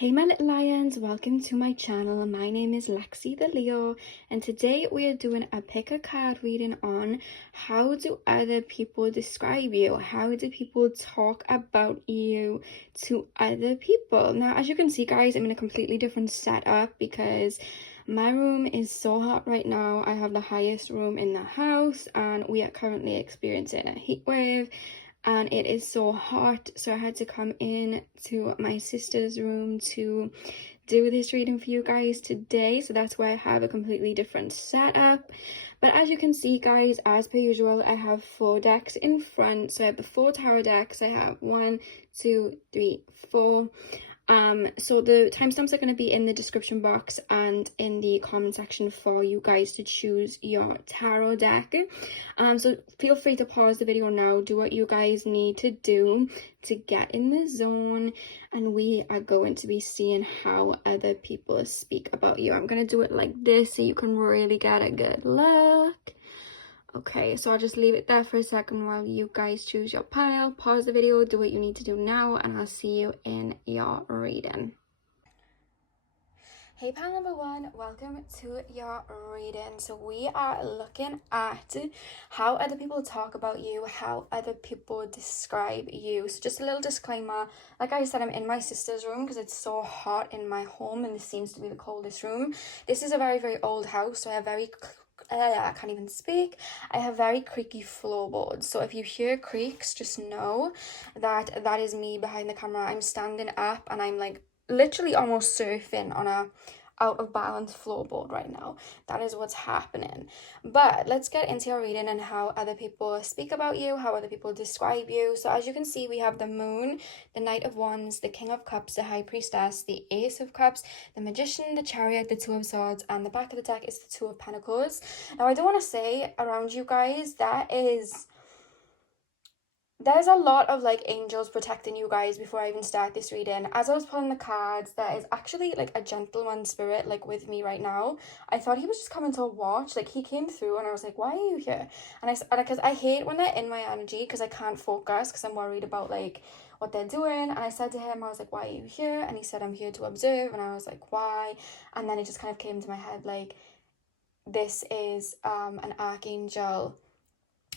Hey my little lions, welcome to my channel. My name is Lexi The Leo, and today we are doing a pick a card reading on how do other people describe you? How do people talk about you to other people? Now, as you can see guys, I'm in a completely different setup because my room is so hot right now. I have the highest room in the house and we are currently experiencing a heat wave. And it is so hot, so I had to come in to my sister's room to do this reading for you guys today. So that's why I have a completely different setup. But as you can see guys, as per usual, I have 4 decks in front. So I have the 4 tarot decks. I have 1, 2, 3, 4. So the timestamps are going to be in the description box and in the comment section for you guys to choose your tarot deck. So feel free to pause the video now, do what you guys need to do to get in the zone, and we are going to be seeing how other people speak about you. I'm going to do it like this so you can really get a good look. Okay, so I'll just leave it there for a second while you guys choose your pile. Pause the video, do what you need to do now, and I'll see you in your reading. Hey pile number 1, welcome to your reading. So we are looking at how other people talk about you, how other people describe you. So just a little disclaimer, like I said, I'm in my sister's room because it's so hot in my home and this seems to be the coldest room. This is a very, very old house, so I have I can't even speak. I have very creaky floorboards, so if you hear creaks, just know that that is me behind the camera. I'm standing up and I'm like literally almost surfing on a out of balance floorboard right now. That is what's happening. But let's get into your reading and how other people speak about you, how other people describe you. So as you can see, we have the Moon, the Knight of Wands, the King of Cups, the High Priestess, the Ace of Cups, the Magician, the Chariot, the Two of Swords, and the back of the deck is the Two of Pentacles. Now I do want to say around you guys, there's a lot of like angels protecting you guys. Before I even start this reading, as I was pulling the cards, there is actually like a gentleman spirit like with me right now. I thought he was just coming to watch, like he came through and I was like, why are you here? And because I hate when they're in my energy because I can't focus because I'm worried about like what they're doing. And I said to him, I was like, why are you here? And he said, I'm here to observe. And I was like, why? And then it just kind of came to my head like, this is an archangel,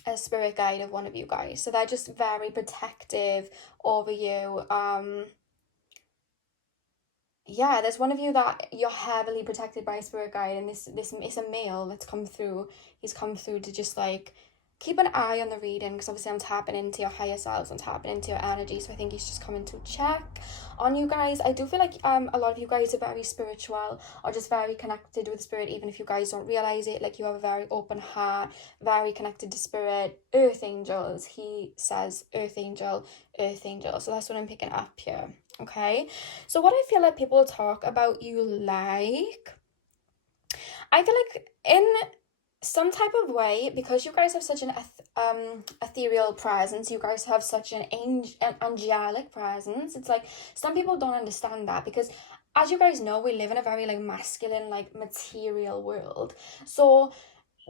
a spirit guide of one of you guys, so they're just very protective over you. Yeah, there's one of you that you're heavily protected by a spirit guide, and this is a male that's come through. He's come through to just like keep an eye on the reading, because obviously I'm tapping into your higher selves, I'm tapping into your energy, so I think he's just coming to check on you guys. I do feel like a lot of you guys are very spiritual or just very connected with spirit, even if you guys don't realize it. Like you have a very open heart, very connected to spirit. Earth angels, he says, earth angel, so that's what I'm picking up here. Okay, so what I feel like people talk about you like, I feel like in some type of way, because you guys have such an ethereal presence, you guys have such an angelic presence. It's like some people don't understand that, because as you guys know, we live in a very like masculine, like material world. So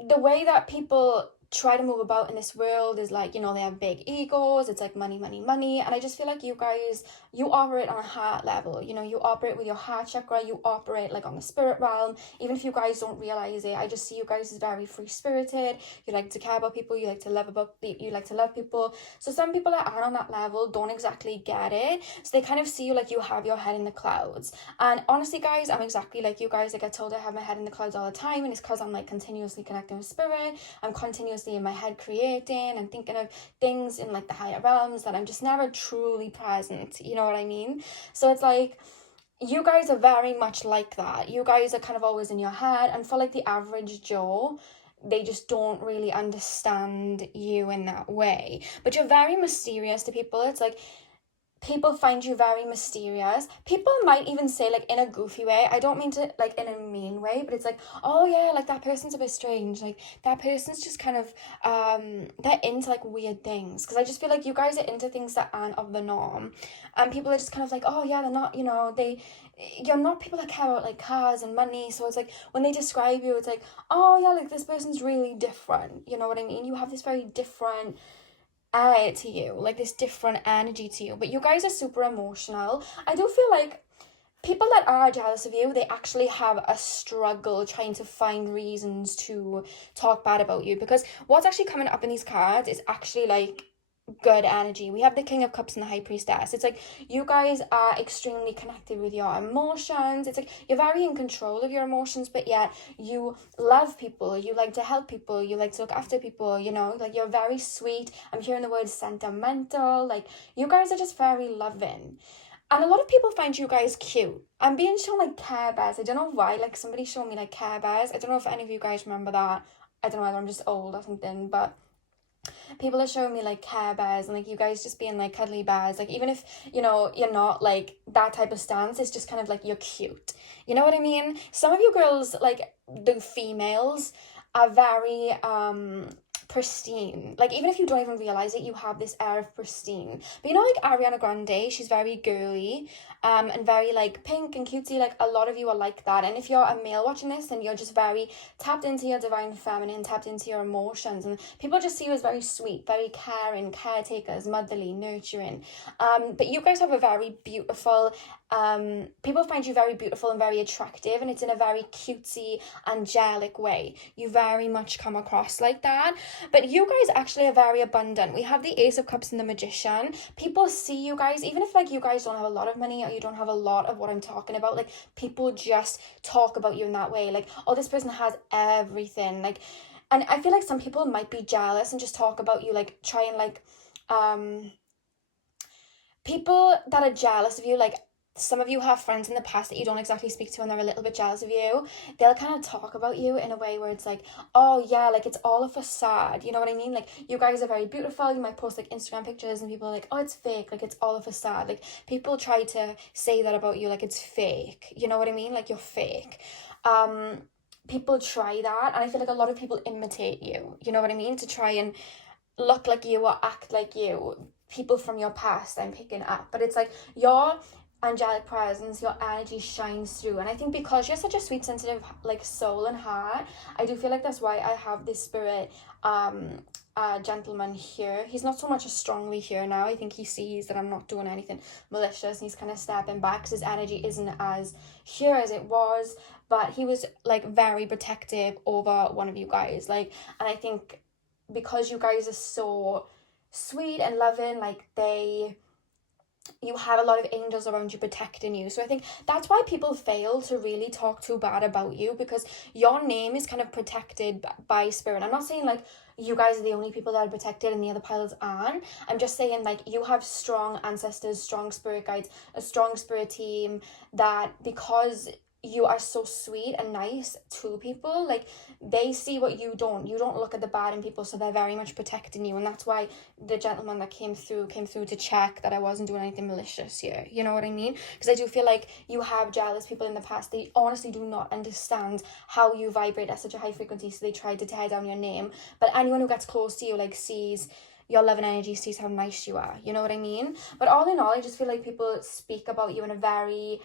the way that people try to move about in this world is like, you know, they have big egos. It's like money, money, money. And I just feel like you guys, you operate on a heart level. You know, you operate with your heart chakra. You operate like on the spirit realm. Even if you guys don't realize it, I just see you guys as very free spirited. You like to care about people. You like to love people. So some people that are on that level don't exactly get it. So they kind of see you like you have your head in the clouds. And honestly, guys, I'm exactly like you guys. I get told I have my head in the clouds all the time, and it's because I'm like continuously connecting with spirit. I'm continuously in my head creating and thinking of things in like the higher realms that I'm just never truly present, you know what I mean? So it's like you guys are very much like that. You guys are kind of always in your head, and for like the average Joe, they just don't really understand you in that way. But you're very mysterious to people. It's like people find you very mysterious. People might even say, like, in a goofy way, I don't mean to, like, in a mean way, but it's like, oh yeah, like, that person's a bit strange, like, that person's just kind of, they're into, like, weird things, because I just feel like you guys are into things that aren't of the norm, and people are just kind of like, oh yeah, they're not, you know, you're not people that care about, like, cars and money, so it's like, when they describe you, it's like, oh yeah, like, this person's really different, you know what I mean? You have this very different air to you, like this different energy to you, but you guys are super emotional. I do feel like people that are jealous of you, they actually have a struggle trying to find reasons to talk bad about you, because what's actually coming up in these cards is actually like good energy. We have the King of Cups and the High Priestess. It's like you guys are extremely connected with your emotions. It's like you're very in control of your emotions, but yet you love people, you like to help people, you like to look after people, you know, like you're very sweet. I'm hearing the word sentimental. Like you guys are just very loving. And a lot of people find you guys cute. I'm being shown like Care Bears. I don't know why. Like somebody showed me like Care Bears. I don't know if any of you guys remember that. I don't know whether I'm just old or something, but people are showing me like Care Bears and like you guys just being like cuddly bears. Like even if, you know, you're not like that type of stance, it's just kind of like you're cute. You know what I mean? Some of you girls, like the females, are very pristine. Like even if you don't even realize it, you have this air of pristine. But you know, like Ariana Grande, she's very girly and very like pink and cutesy. Like a lot of you are like that. And if you're a male watching this, then you're just very tapped into your divine feminine, tapped into your emotions, and people just see you as very sweet, very caring, caretakers, motherly, nurturing. But you guys have a very beautiful, people find you very beautiful and very attractive, and it's in a very cutesy, angelic way. You very much come across like that. But you guys actually are very abundant. We have the Ace of Cups and the Magician. People see you guys, even if like you guys don't have a lot of money or you don't have a lot of what I'm talking about, like people just talk about you in that way. Like, oh, this person has everything. Like, and I feel like some people might be jealous and just talk about you, like try and like, people that are jealous of you, like some of you have friends in the past that you don't exactly speak to and they're a little bit jealous of you. They'll kind of talk about you in a way where it's like, oh yeah, like it's all a facade, you know what I mean? Like you guys are very beautiful. You might post like Instagram pictures and people are like, oh, it's fake, like it's all a facade. Like people try to say that about you, like it's fake, you know what I mean? Like you're fake. People try that, and I feel like a lot of people imitate you, you know what I mean, to try and look like you or act like you. People from your past I'm picking up, but it's like your angelic presence, your energy shines through. And I think because you're such a sweet, sensitive like soul and heart, I do feel like that's why I have this spirit gentleman here. He's not so much as strongly here now. I think he sees that I'm not doing anything malicious and he's kind of stepping back because his energy isn't as here as it was, but he was like very protective over one of you guys, like, and I think because you guys are so sweet and loving, like you have a lot of angels around you protecting you. So I think that's why people fail to really talk too bad about you, because your name is kind of protected by spirit. I'm not saying like you guys are the only people that are protected and the other pilots aren't. I'm just saying like you have strong ancestors, strong spirit guides, a strong spirit team, that because you are so sweet and nice to people, like they see what you don't look at the bad in people, so they're very much protecting you. And that's why the gentleman that came through to check that I wasn't doing anything malicious here, you know what I mean? Because I do feel like you have jealous people in the past. They honestly do not understand how you vibrate at such a high frequency, so they tried to tear down your name. But anyone who gets close to you like sees your love and energy, sees how nice you are, you know what I mean? But all in all, I just feel like people speak about you in a very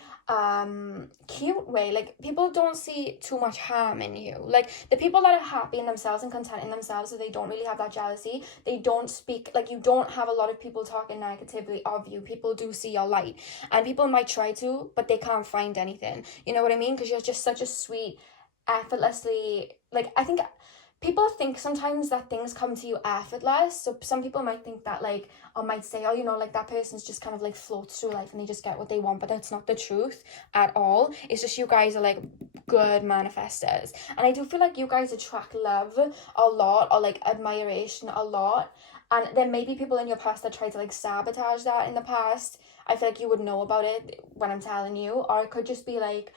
cute way. Like people don't see too much harm in you. Like the people that are happy in themselves and content in themselves, so they don't really have that jealousy, they don't speak, like you don't have a lot of people talking negatively of you. People do see your light, and people might try to, but they can't find anything, you know what I mean? Because you're just such a sweet, effortlessly, like I think people think sometimes that things come to you effortless. So some people might think that like, or might say, oh, you know, like that person's just kind of like floats through life and they just get what they want. But that's not the truth at all. It's just you guys are like good manifestors. And I do feel like you guys attract love a lot, or like admiration a lot. And there may be people in your past that try to like sabotage that in the past. I feel like you would know about it when I'm telling you. Or it could just be like,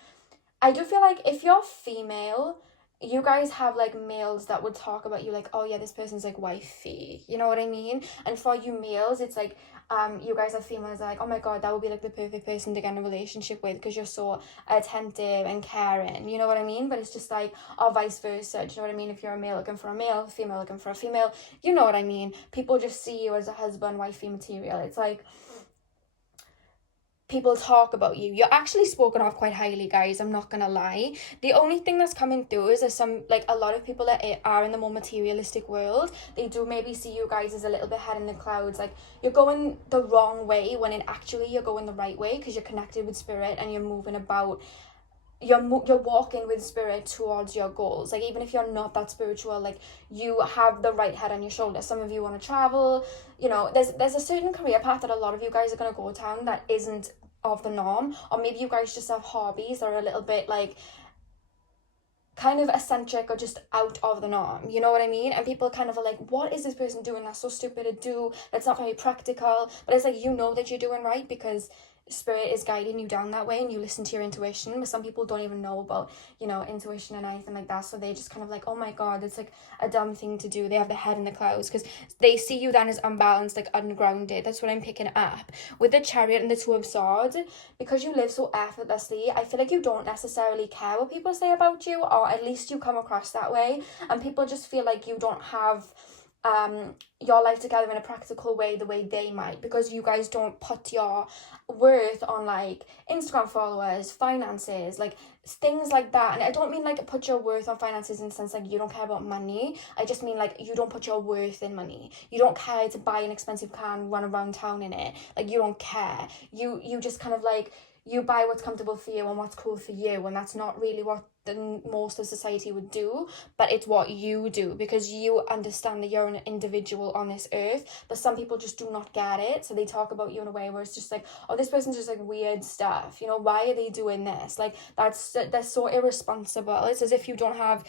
I do feel like if you're female, you guys have like males that would talk about you like, oh yeah, this person's like wifey, you know what I mean? And for you males, it's like you guys are females are like, oh my god, that would be like the perfect person to get in a relationship with because you're so attentive and caring, you know what I mean? But it's just like, or vice versa, do you know what I mean? If you're a male looking for a male, female looking for a female, you know what I mean? People just see you as a husband wifey material. It's like people talk about you. You're actually spoken of quite highly, guys, I'm not gonna lie. The only thing that's coming through is there's some, like, a lot of people that are in the more materialistic world, they do maybe see you guys as a little bit head in the clouds, like you're going the wrong way when in actually you're going the right way, because you're connected with spirit and you're moving about, you're walking with spirit towards your goals. Like, even if you're not that spiritual, like, you have the right head on your shoulders. Some of you want to travel, you know, there's a certain career path that a lot of you guys are going to go down that isn't of the norm, or maybe you guys just have hobbies that are a little bit like kind of eccentric or just out of the norm, you know what I mean? And people kind of are like, what is this person doing that's so stupid to do, that's not very practical? But it's like, you know that you're doing right because spirit is guiding you down that way, and you listen to your intuition. But some people don't even know about, you know, intuition and anything like that, so they just kind of like, oh my god, it's like a dumb thing to do. They have their head in the clouds because they see you then as unbalanced, like ungrounded. That's what I'm picking up with the Chariot and the Two of Swords. Because you live so effortlessly, I feel like you don't necessarily care what people say about you, or at least you come across that way, and people just feel like you don't have your life together in a practical way the way they might, because you guys don't put your worth on like Instagram followers, finances, like things like that. And I don't mean like put your worth on finances in the sense like you don't care about money. I just mean like you don't put your worth in money. You don't care to buy an expensive car and run around town in it. Like, you don't care. You just kind of like, you buy what's comfortable for you and what's cool for you, and that's not really what the most of society would do, but it's what you do because you understand that you're an individual on this earth. But some people just do not get it, so they talk about you in a way where it's just like, oh, this person's just like weird stuff, you know, why are they doing this? Like, that's so irresponsible. It's as if you don't have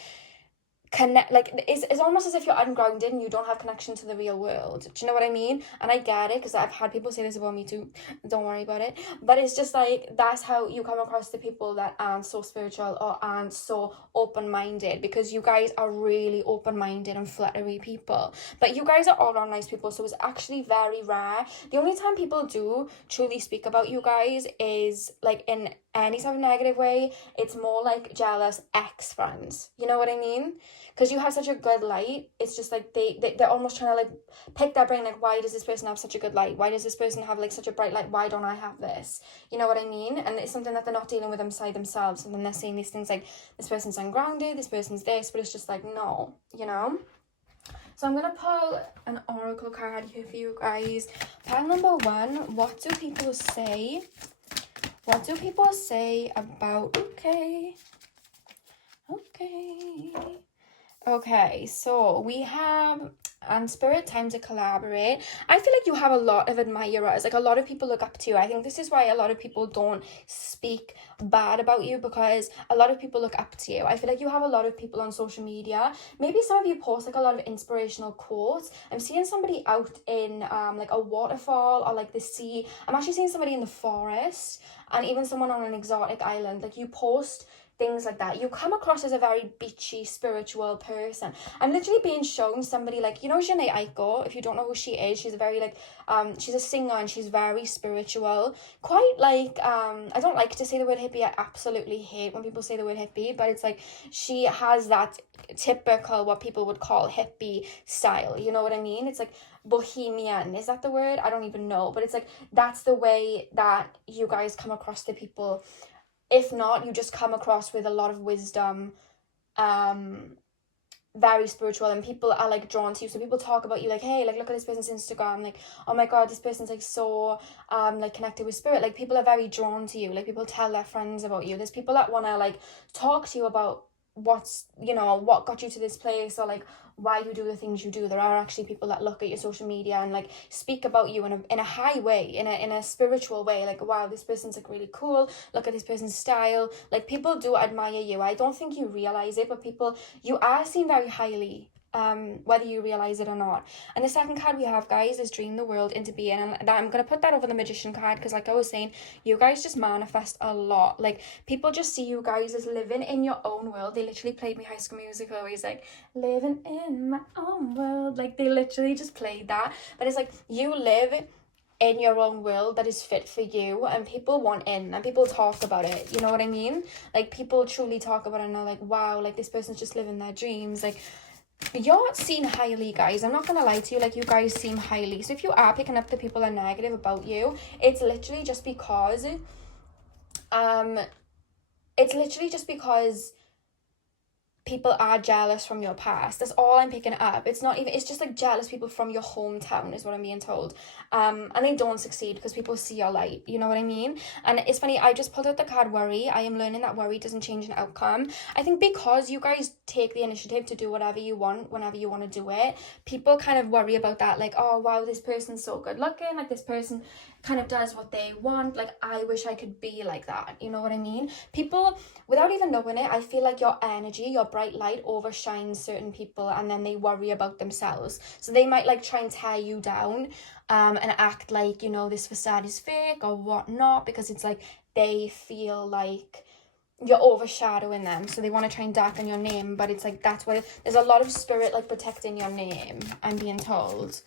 like, it's almost as if you're ungrounded and you don't have connection to the real world. Do you know what I mean? And I get it, because I've had people say this about me too, don't worry about it. But it's just like, that's how you come across to people that aren't so spiritual or aren't so open-minded, because you guys are really open-minded and fluttery people. But you guys are all around nice people, so it's actually very rare. The only time people do truly speak about you guys is like in any sort of negative way. It's more like jealous ex-friends, you know what I mean? Because you have such a good light. It's just like they're almost trying to like pick their brain, like, why does this person have such a good light? Why does this person have like such a bright light? Why don't I have this? You know what I mean? And it's something that they're not dealing with inside themselves, and then they're saying these things like, this person's ungrounded, this person's this, but it's just like, no, you know? So I'm gonna pull an oracle card here for you guys. Pile number 1, what do people say? What do people say about, okay, so we have, and spirit, time to collaborate. I feel like you have a lot of admirers, like a lot of people look up to you. I think this is why a lot of people don't speak bad about you, because a lot of people look up to you. I feel like you have a lot of people on social media. Maybe some of you post like a lot of inspirational quotes. I'm seeing somebody out in like a waterfall or like the sea. I'm actually seeing somebody in the forest, and even someone on an exotic island. Like, you post things like that. You come across as a very beachy, spiritual person. I'm literally being shown somebody like, you know, Janae Aiko, if you don't know who she is, she's a very like, she's a singer and she's very spiritual. Quite like, I don't like to say the word hippie. I absolutely hate when people say the word hippie, but it's like, she has that typical, what people would call hippie style. You know what I mean? It's like bohemian. Is that the word? I don't even know. But it's like, that's the way that you guys come across to people. If not, you just come across with a lot of wisdom, very spiritual, and people are like drawn to you. So people talk about you like, hey, like, look at this person's Instagram, like, oh my god, this person's like so like connected with spirit. Like, people are very drawn to you. Like, people tell their friends about you. There's people that want to like talk to you about what's, you know, what got you to this place, or like why you do the things you do. There are actually people that look at your social media and like speak about you in a high way, in a spiritual way, like, wow, this person's like really cool, look at this person's style. Like, people do admire you. I don't think you realize it, but people, you are seen very highly, whether you realize it or not. And the second card we have, guys, is dream the world into being, and I'm gonna put that over the magician card, because like I was saying, you guys just manifest a lot. Like, people just see you guys as living in your own world. They literally played me High School Musical, where he's like, living in my own world. Like, they literally just played that. But it's like, you live in your own world that is fit for you, and people want in, and people talk about it, you know what I mean? Like, people truly talk about it, and they're like, wow, like, this person's just living their dreams. Like, you're seen highly, guys. I'm not gonna lie to you, like, you guys seem highly. So if you are picking up the people that are negative about you, it's literally just because people are jealous from your past. That's all I'm picking up. It's not even, it's just like jealous people from your hometown is what I'm being told. And they don't succeed because people see your light, you know what I mean? And it's funny, I just pulled out the card worry. I am learning that worry doesn't change an outcome. I think because you guys take the initiative to do whatever you want whenever you want to do it, people kind of worry about that, like, oh wow, this person's so good looking, like this person kind of does what they want, like I wish I could be like that, you know what I mean? People, without even knowing it, I feel like your energy, your bright light overshines certain people, and then they worry about themselves. So they might like try and tear you down and act like, you know, this facade is fake or whatnot, because it's like they feel like you're overshadowing them, so they want to try and darken your name. But it's like, that's why there's a lot of spirit like protecting your name, I'm being told.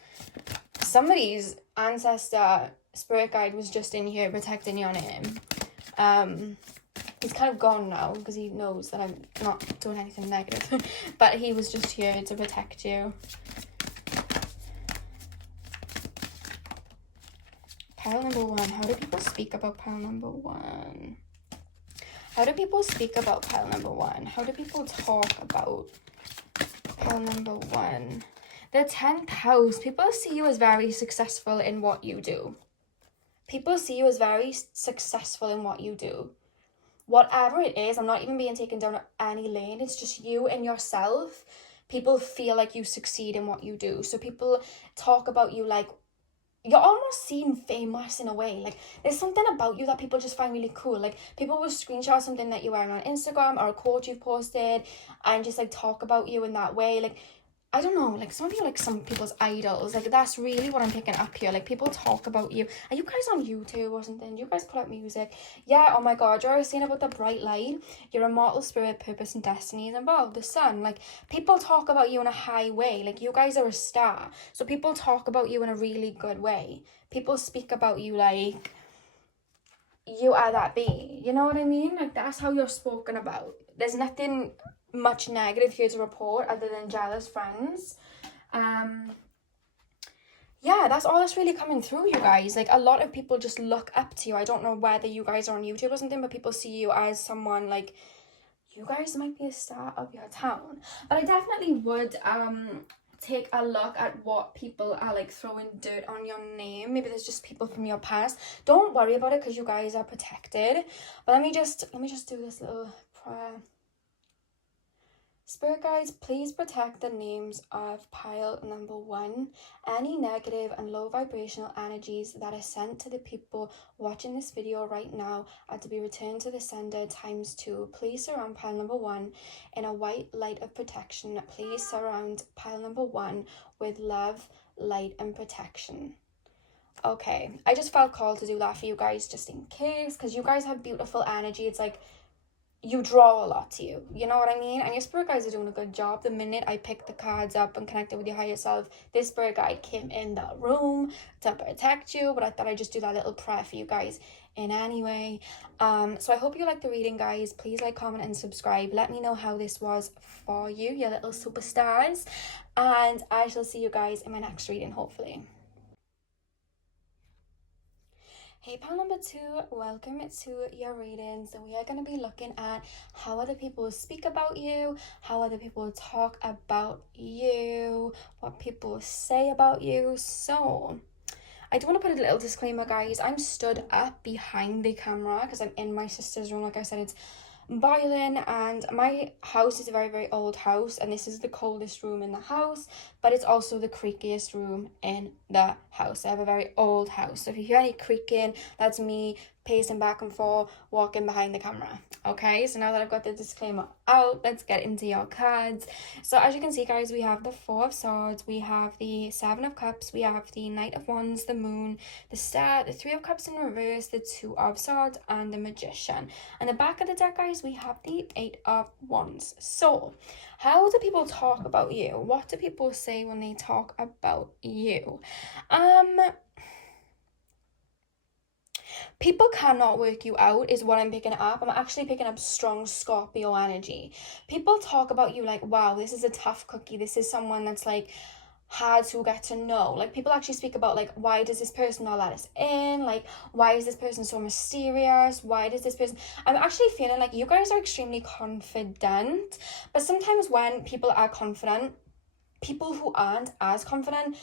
Somebody's ancestor spirit guide was just in here protecting your name. He's kind of gone now because he knows that I'm not doing anything negative. But he was just here to protect you. Pile number one. How do people speak about pile number one? How do people speak about pile number one? How do people talk about pile number one? The 10th house. People see you as very successful in what you do. People see you as very successful in what you do. Whatever it is, I'm not even being taken down any lane. It's just you and yourself. People feel like you succeed in what you do. So people talk about you like you're almost seen famous in a way. Like there's something about you that people just find really cool. Like people will screenshot something that you're wearing on Instagram or a quote you've posted and just like talk about you in that way. Like I don't know, like some of you like some people's idols. Like that's really what I'm picking up here. Like people talk about you. Are you guys on YouTube or something? Do you guys put out music? Yeah, oh my god, you're saying about the bright light. Your immortal spirit, purpose and destiny is involved. The sun. Like people talk about you in a high way. Like you guys are a star. So people talk about you in a really good way. People speak about you like you are that bee. You know what I mean? Like that's how you're spoken about. There's nothing much negative here to report other than jealous friends. Yeah, that's all that's really coming through, you guys. Like a lot of people just look up to you. I don't know whether you guys are on YouTube or something, but people see you as someone like, you guys might be a star of your town. But I definitely would take a look at what people are like throwing dirt on your name. Maybe there's just people from your past. Don't worry about it because you guys are protected. But let me just do this little prayer. Spirit guides, please protect the names of pile number one. Any negative and low vibrational energies that are sent to the people watching this video right now are to be returned to the sender ×2. Please surround pile number one in a white light of protection. Please surround pile number one with love, light, and protection. Okay, I just felt called to do that for you guys just in case, because you guys have beautiful energy. It's like you draw a lot to you, you know what I mean? And your spirit guides are doing a good job. The minute I picked the cards up and connected with your higher self, this spirit guide came in the room to protect you, but I thought I'd just do that little prayer for you guys in any way. So I hope you liked the reading, guys. Please like, comment, and subscribe. Let me know how this was for you, your little superstars, and I shall see you guys in my next reading, hopefully. Hey pile number two, welcome to your reading. So we are going to be looking at how other people speak about you, how other people talk about you, what people say about you. So I do want to put a little disclaimer, guys. I'm stood up behind the camera because I'm in my sister's room. Like I said, it's boiling, and my house is a very, very old house, and this is the coldest room in the house, but it's also the creakiest room in the house. I have a very old house, so if you hear any creaking, that's me pacing back and forth, walking behind the camera. Okay, so now that I've got the disclaimer out, let's get into your cards. So as you can see, guys, we have the Four of Swords, we have the Seven of Cups, we have the Knight of Wands, the Moon, the Star, the Three of Cups in reverse, the Two of Swords, and the Magician. And the back of the deck, guys, we have the Eight of Wands. So how do people talk about you? What do people say when they talk about you? People cannot work you out is what I'm picking up. I'm actually picking up strong Scorpio energy. People talk about you like, wow, this is a tough cookie. This is someone that's like hard to get to know. Like, people actually speak about like, why does this person not let us in? Like, why is this person so mysterious? Why does this person... I'm actually feeling like you guys are extremely confident, but sometimes when people are confident, people who aren't as confident,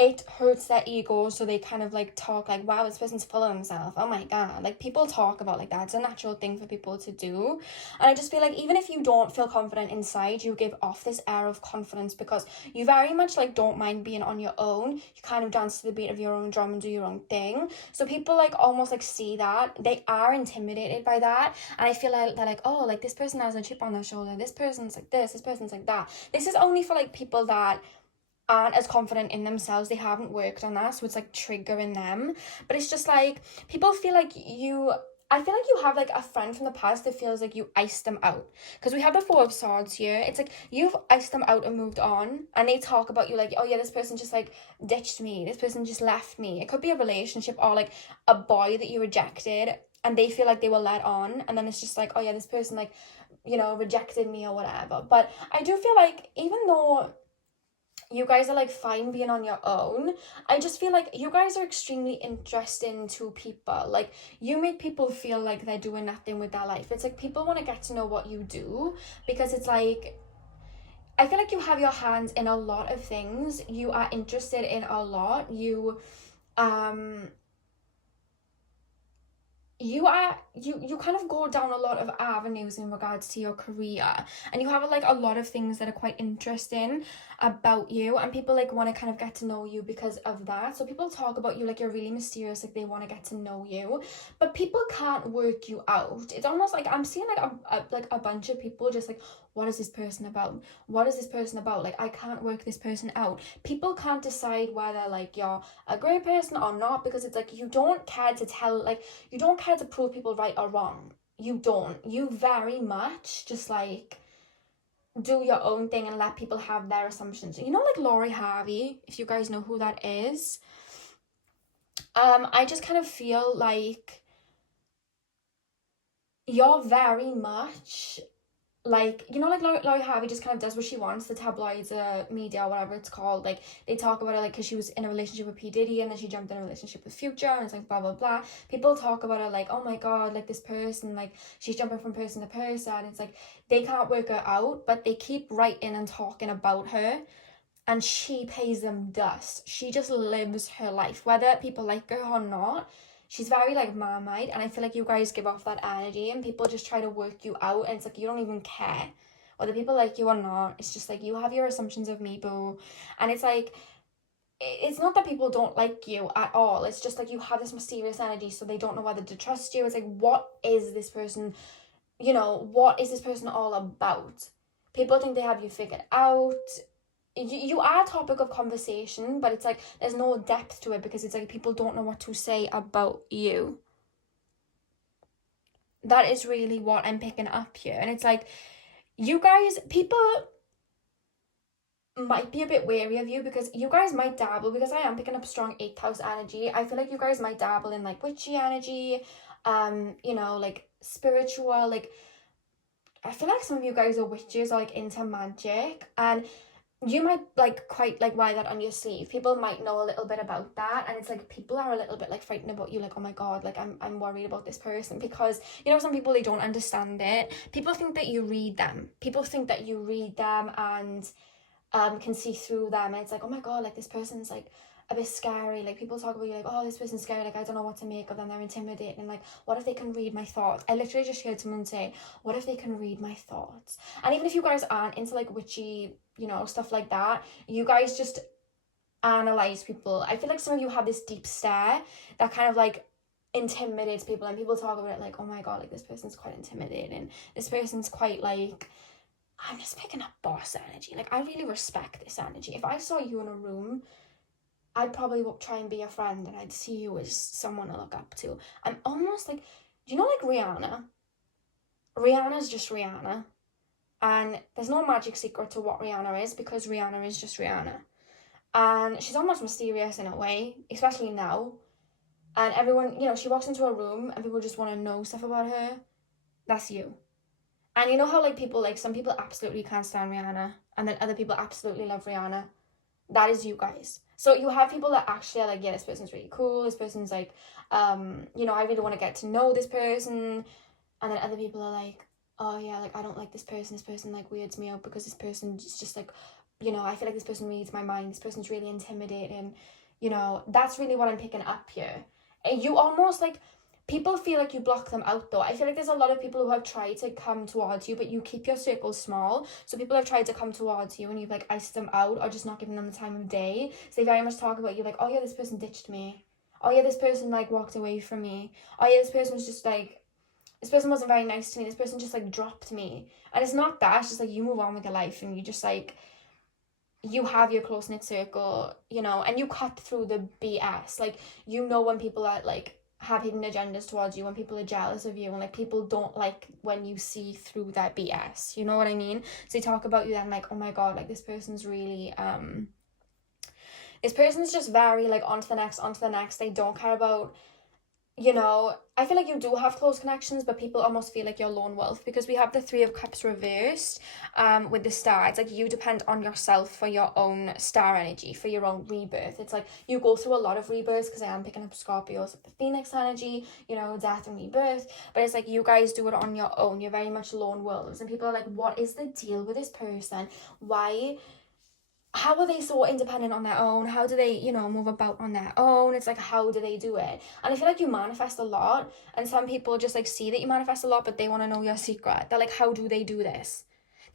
it hurts their ego, so they kind of like talk like, wow, this person's full of themselves, oh my god. Like, people talk about like that. It's a natural thing for people to do, and I just feel like even if you don't feel confident inside, you give off this air of confidence because you very much like don't mind being on your own. You kind of dance to the beat of your own drum and do your own thing, so people like almost like see that, they are intimidated by that, and I feel like they're like, oh, like this person has a chip on their shoulder, this person's like this person's like that. This is only for like people that aren't as confident in themselves. They haven't worked on that, so it's like triggering them. But it's just like, people feel like I feel like you have like a friend from the past that feels like you iced them out, because we have the Four of Swords here. It's like you've iced them out and moved on, and they talk about you like, oh yeah, this person just like ditched me, this person just left me. It could be a relationship or like a boy that you rejected, and they feel like they were let on, and then it's just like, oh yeah, this person like, you know, rejected me or whatever. But I do feel like even though you guys are like fine being on your own, I just feel like you guys are extremely interesting to people. Like, you make people feel like they're doing nothing with their life. It's like people want to get to know what you do, because it's like, I feel like you have your hands in a lot of things. You are interested in a lot. You kind of go down a lot of avenues in regards to your career, and you have like a lot of things that are quite interesting about you, and people like want to kind of get to know you because of that. So people talk about you like you're really mysterious, like they want to get to know you, but people can't work you out. It's almost like I'm seeing like a bunch of people just like, what is this person about? What is this person about? Like, I can't work this person out. People can't decide whether like you're a great person or not, because it's like you don't care to tell, like, you don't care to prove people right or wrong. You don't. You very much just like do your own thing and let people have their assumptions. You know, like Lori Harvey, if you guys know who that is. I just kind of feel like you're very much like, you know, like Lori Harvey just kind of does what she wants. The tabloids, media, whatever it's called, like they talk about it like because she was in a relationship with P. Diddy and then she jumped in a relationship with Future, and it's like blah blah blah. People talk about it like, oh my god, like this person, like she's jumping from person to person. It's like they can't work her out, but they keep writing and talking about her, and she pays them dust. She just lives her life, whether people like her or not. She's very like Marmite, and I feel like you guys give off that energy, and people just try to work you out, and it's like you don't even care whether people like you or not. It's just like you have your assumptions of me, boo. And it's like, it's not that people don't like you at all. It's just like you have this mysterious energy, so they don't know whether to trust you. It's like, what is this person, you know, what is this person all about? People think they have you figured out. You are a topic of conversation, but it's like there's no depth to it, because it's like people don't know what to say about you. That is really what I'm picking up here. And it's like, you guys, people might be a bit wary of you, because you guys might dabble, because I am picking up strong 8th house energy. I feel like you guys might dabble in like witchy energy, you know, like spiritual, like I feel like some of you guys are witches or like into magic, and you might like quite like wear that on your sleeve. People might know a little bit about that, and it's like people are a little bit like frightened about you, like, oh my god, like I'm worried about this person, because you know, some people, they don't understand it. People think that you read them. People think that you read them and can see through them, and it's like, oh my god, like this person's like a bit scary. Like people talk about you like, oh, this person's scary, like I don't know what to make of them, they're intimidating, like what if they can read my thoughts? I literally just heard someone say, what if they can read my thoughts? And even if you guys aren't into like witchy, you know, stuff like that, you guys just analyze people. I feel like some of you have this deep stare that kind of like intimidates people, and people talk about it like, oh my god, like this person's quite intimidating, this person's quite like, I'm just picking up boss energy. Like I really respect this energy. If I saw you in a room, I'd probably try and be a friend, and I'd see you as someone to look up to. I'm almost like, do you know like Rihanna? Rihanna's just Rihanna. And there's no magic secret to what Rihanna is, because Rihanna is just Rihanna. And she's almost mysterious in a way, especially now. And everyone, you know, she walks into a room and people just want to know stuff about her. That's you. And you know how, like, people, like, some people absolutely can't stand Rihanna, and then other people absolutely love Rihanna? That is you guys. So you have people that actually are like, yeah, this person's really cool, this person's like, you know, I really want to get to know this person. And then other people are like, oh yeah, like, I don't like this person like weirds me out because this person is just like, you know, I feel like this person reads my mind, this person's really intimidating. You know, that's really what I'm picking up here. And you almost, like, people feel like you block them out though. I feel like there's a lot of people who have tried to come towards you, but you keep your circle small. So people have tried to come towards you and you've, like, iced them out or just not giving them the time of day. So they very much talk about you like, oh yeah, this person ditched me. Oh yeah, this person, like, walked away from me. Oh yeah, this person was just like, this person wasn't very nice to me. This person just, like, dropped me. And it's not that. It's just, like, you move on with your life and you just, like, you have your close-knit circle, you know, and you cut through the BS. Like, you know when people are, like, have hidden agendas towards you, when people are jealous of you, and, like, people don't like when you see through that BS. You know what I mean? So they talk about you then, like, oh my god, like, this person's really, this person's just very, like, on to the next. They don't care about, you know, I feel like you do have close connections, but people almost feel like you're lone wolf because we have the Three of Cups reversed with the star. It's like you depend on yourself for your own star energy, for your own rebirth. It's like you go through a lot of rebirths because I am picking up Scorpios with the Phoenix energy, you know, death and rebirth. But it's like you guys do it on your own. You're very much lone wolves. And people are like, what is the deal with this person? Why? How are they so independent on their own? How do they, you know, move about on their own? It's like, how do they do it? And I feel like you manifest a lot, and some people just, like, see that you manifest a lot, but they want to know your secret. They're like, how do they do this?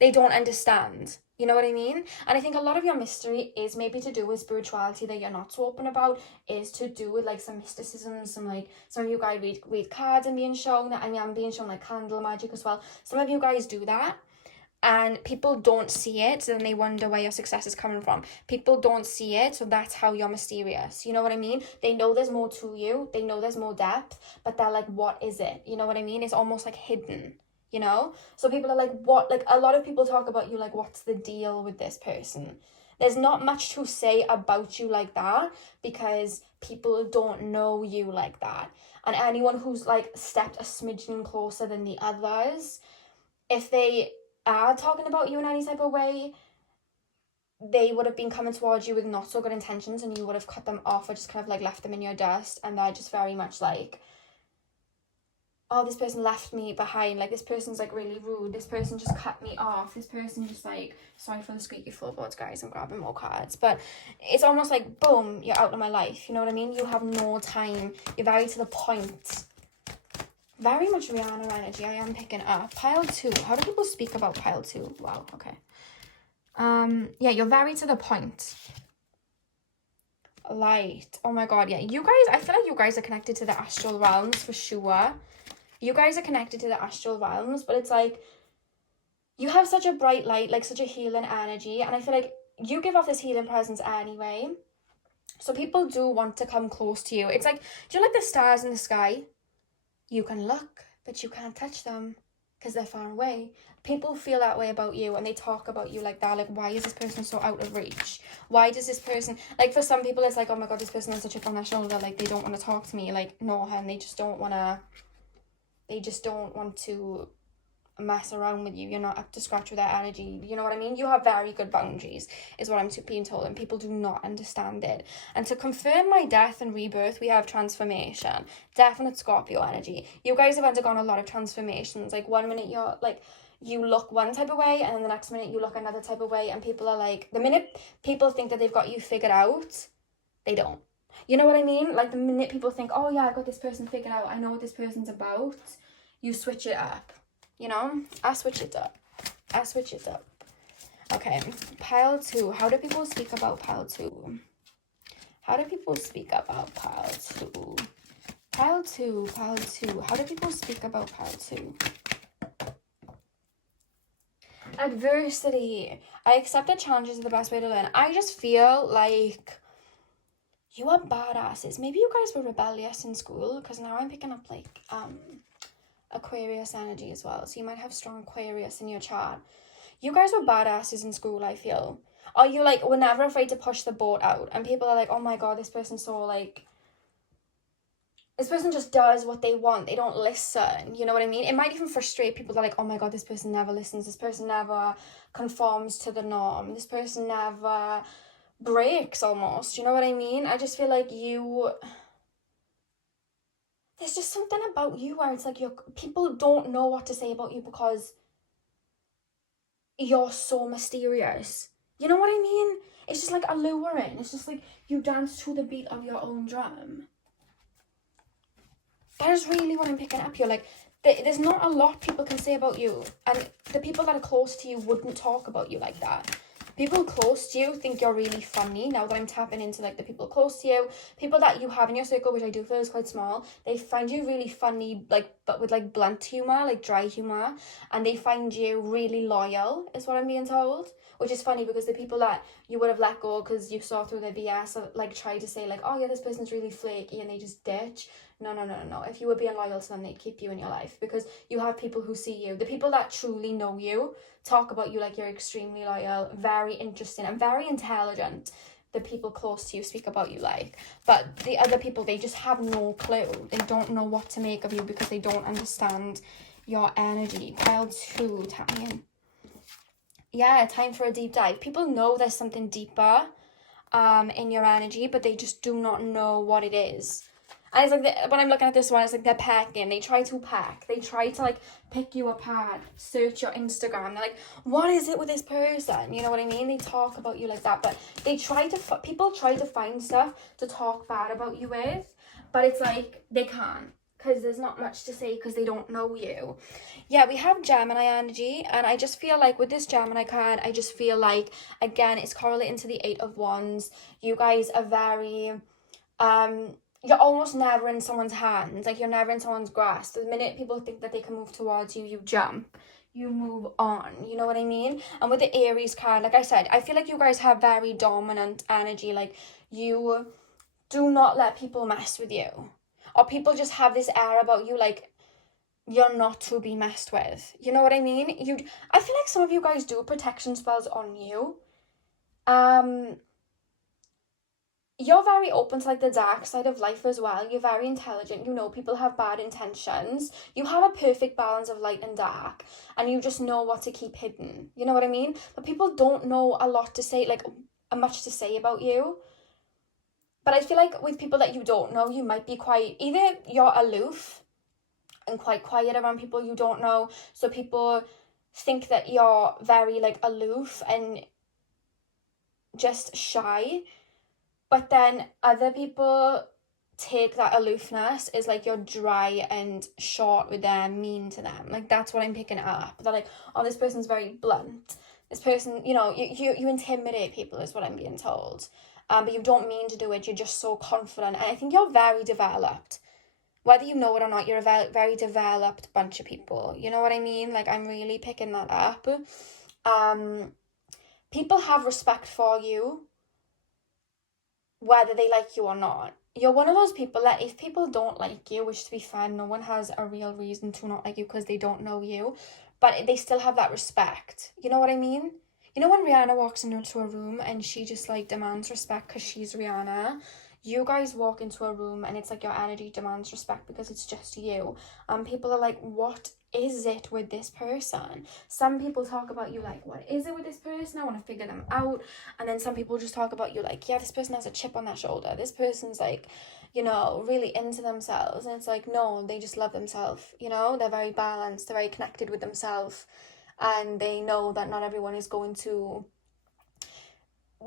They don't understand. You know what I mean? And I think a lot of your mystery is maybe to do with spirituality that you're not so open about, is to do with, like, some mysticism, some, like, some of you guys read cards and being shown that, and I'm being shown, like, candle magic as well. Some of you guys do that. And people don't see it, so then they wonder where your success is coming from. People don't see it, so that's how you're mysterious. You know what I mean? They know there's more to you. They know there's more depth, but they're like, what is it? You know what I mean? It's almost like hidden, you know? So people are like, what? Like, a lot of people talk about you like, what's the deal with this person? There's not much to say about you like that because people don't know you like that. And anyone who's, like, stepped a smidgen closer than the others, if they are talking about you in any type of way, they would have been coming towards you with not so good intentions, and you would have cut them off or just kind of, like, left them in your dust. And they're just very much like, oh, this person left me behind, like, this person's, like, really rude, this person just cut me off, this person just, like, sorry for the squeaky floorboards, guys, I'm grabbing more cards, but it's almost like, boom, you're out of my life. You know what I mean? You have no time. You're very to the point. Very much Rihanna energy I am picking up. Pile 2. How do people speak about pile 2? Wow, okay. Yeah, you're very to the point. Light. Oh my god, yeah. You guys, I feel like you guys are connected to the astral realms for sure. You guys are connected to the astral realms, but it's like, you have such a bright light, like, such a healing energy, and I feel like you give off this healing presence anyway. So people do want to come close to you. It's like, do you like the stars in the sky? You can look, but you can't touch them because they're far away. People feel that way about you, and they talk about you like that. Like, why is this person so out of reach? Why does this person, like, for some people it's like, oh my god, this person has such a chip on their shoulder, like, they don't want to talk to me. Like, no, hun, they just don't want to mess around with you. You're not up to scratch with their energy. You know what I mean? You have very good boundaries is what I'm being told, and people do not understand it. And to confirm my death and rebirth, we have transformation. Definite Scorpio energy. You guys have undergone a lot of transformations. Like, one minute you're like, you look one type of way, and then the next minute you look another type of way, and people are like, the minute people think that they've got you figured out, they don't. You know what I mean? Like, the minute people think, oh yeah, I've got this person figured out, I know what this person's about, you switch it up. You know, I switch it up. Okay, pile 2. How do people speak about pile 2? How do people speak about pile 2? Pile 2. How do people speak about pile 2? Adversity. I accept that challenges are the best way to learn. I just feel like you are badasses. Maybe you guys were rebellious in school, because now I'm picking up, like, Aquarius energy as well, so you might have strong Aquarius in your chart. You guys were badasses in school, I feel. Or you, like, were never afraid to push the boat out, and people are like, oh my god, this person's so, like, this person just does what they want. They don't listen. You know what I mean? It might even frustrate people that are like, oh my God, this person never listens. This person never conforms to the norm. This person never breaks almost. You know what I mean? I just feel like there's just something about you where it's like people don't know what to say about you because you're so mysterious. You know what I mean? It's just like alluring. It's just like you dance to the beat of your own drum. That is really what I'm picking up here. Like, there's not a lot people can say about you. And the people that are close to you wouldn't talk about you like that. People close to you think you're really funny. Now that I'm tapping into, like, the people close to you, people that you have in your circle, which I do feel is quite small, they find you really funny, like, but with, like, blunt humour, like, dry humour. And they find you really loyal, is what I'm being told. Which is funny because the people that you would have let go because you saw through their BS, like, try to say, like, oh, yeah, this person's really flaky, and they just ditch. No. If you were being loyal to them, they'd keep you in your life because you have people who see you. The people that truly know you talk about you like you're extremely loyal, very interesting, and very intelligent. The people close to you speak about you like. But the other people, they just have no clue. They don't know what to make of you because they don't understand your energy. Pile 2, tap me in. Yeah, time for a deep dive. People know there's something deeper in your energy, but they just do not know what it is. And it's like, when I'm looking at this one, it's like they're packing. They try to pack. They try to, like, pick you apart, search your Instagram. They're like, what is it with this person? You know what I mean? They talk about you like that. But they people try to find stuff to talk bad about you with. But it's like, they can't. Because there's not much to say because they don't know you. Yeah, we have Gemini energy. And I just feel like with this Gemini card, I just feel like, again, it's correlating to the 8 of Wands. You guys are very... you're almost never in someone's hands. Like, you're never in someone's grasp. The minute people think that they can move towards you, you jump. You move on. You know what I mean? And with the Aries card, like I said, I feel like you guys have very dominant energy. Like, you do not let people mess with you. Or people just have this air about you, like, you're not to be messed with. You know what I mean? I feel like some of you guys do protection spells on you. You're very open to, like, the dark side of life as well. You're very intelligent. You know people have bad intentions. You have a perfect balance of light and dark. And you just know what to keep hidden. You know what I mean? But people don't know a lot to say, like, much to say about you. But I feel like with people that you don't know, you might be either you're aloof and quite quiet around people you don't know. So people think that you're very, like, aloof and just shy. But then other people take that aloofness as, like, you're dry and short with them, mean to them. Like, that's what I'm picking up. They're like, oh, this person's very blunt. This person, you know, you intimidate people is what I'm being told. But you don't mean to do it. You're just so confident. And I think you're very developed. Whether you know it or not, you're a very developed bunch of people. You know what I mean? Like, I'm really picking that up. People have respect for you, whether they like you or not. You're one of those people that if people don't like you, which, to be fair, no one has a real reason to not like you because they don't know you, but they still have that respect. You know what I mean? You know when Rihanna walks into a room and she just, like, demands respect because she's Rihanna? You guys walk into a room and it's like your energy demands respect because it's just you. People are like, what is it with this person? Some people talk about you like, what is it with this person? I want to figure them out. And then some people just talk about you like, yeah, this person has a chip on their shoulder. This person's, like, you know, really into themselves. And it's like, no, they just love themselves. You know, they're very balanced. They're very connected with themselves. And they know that not everyone is going to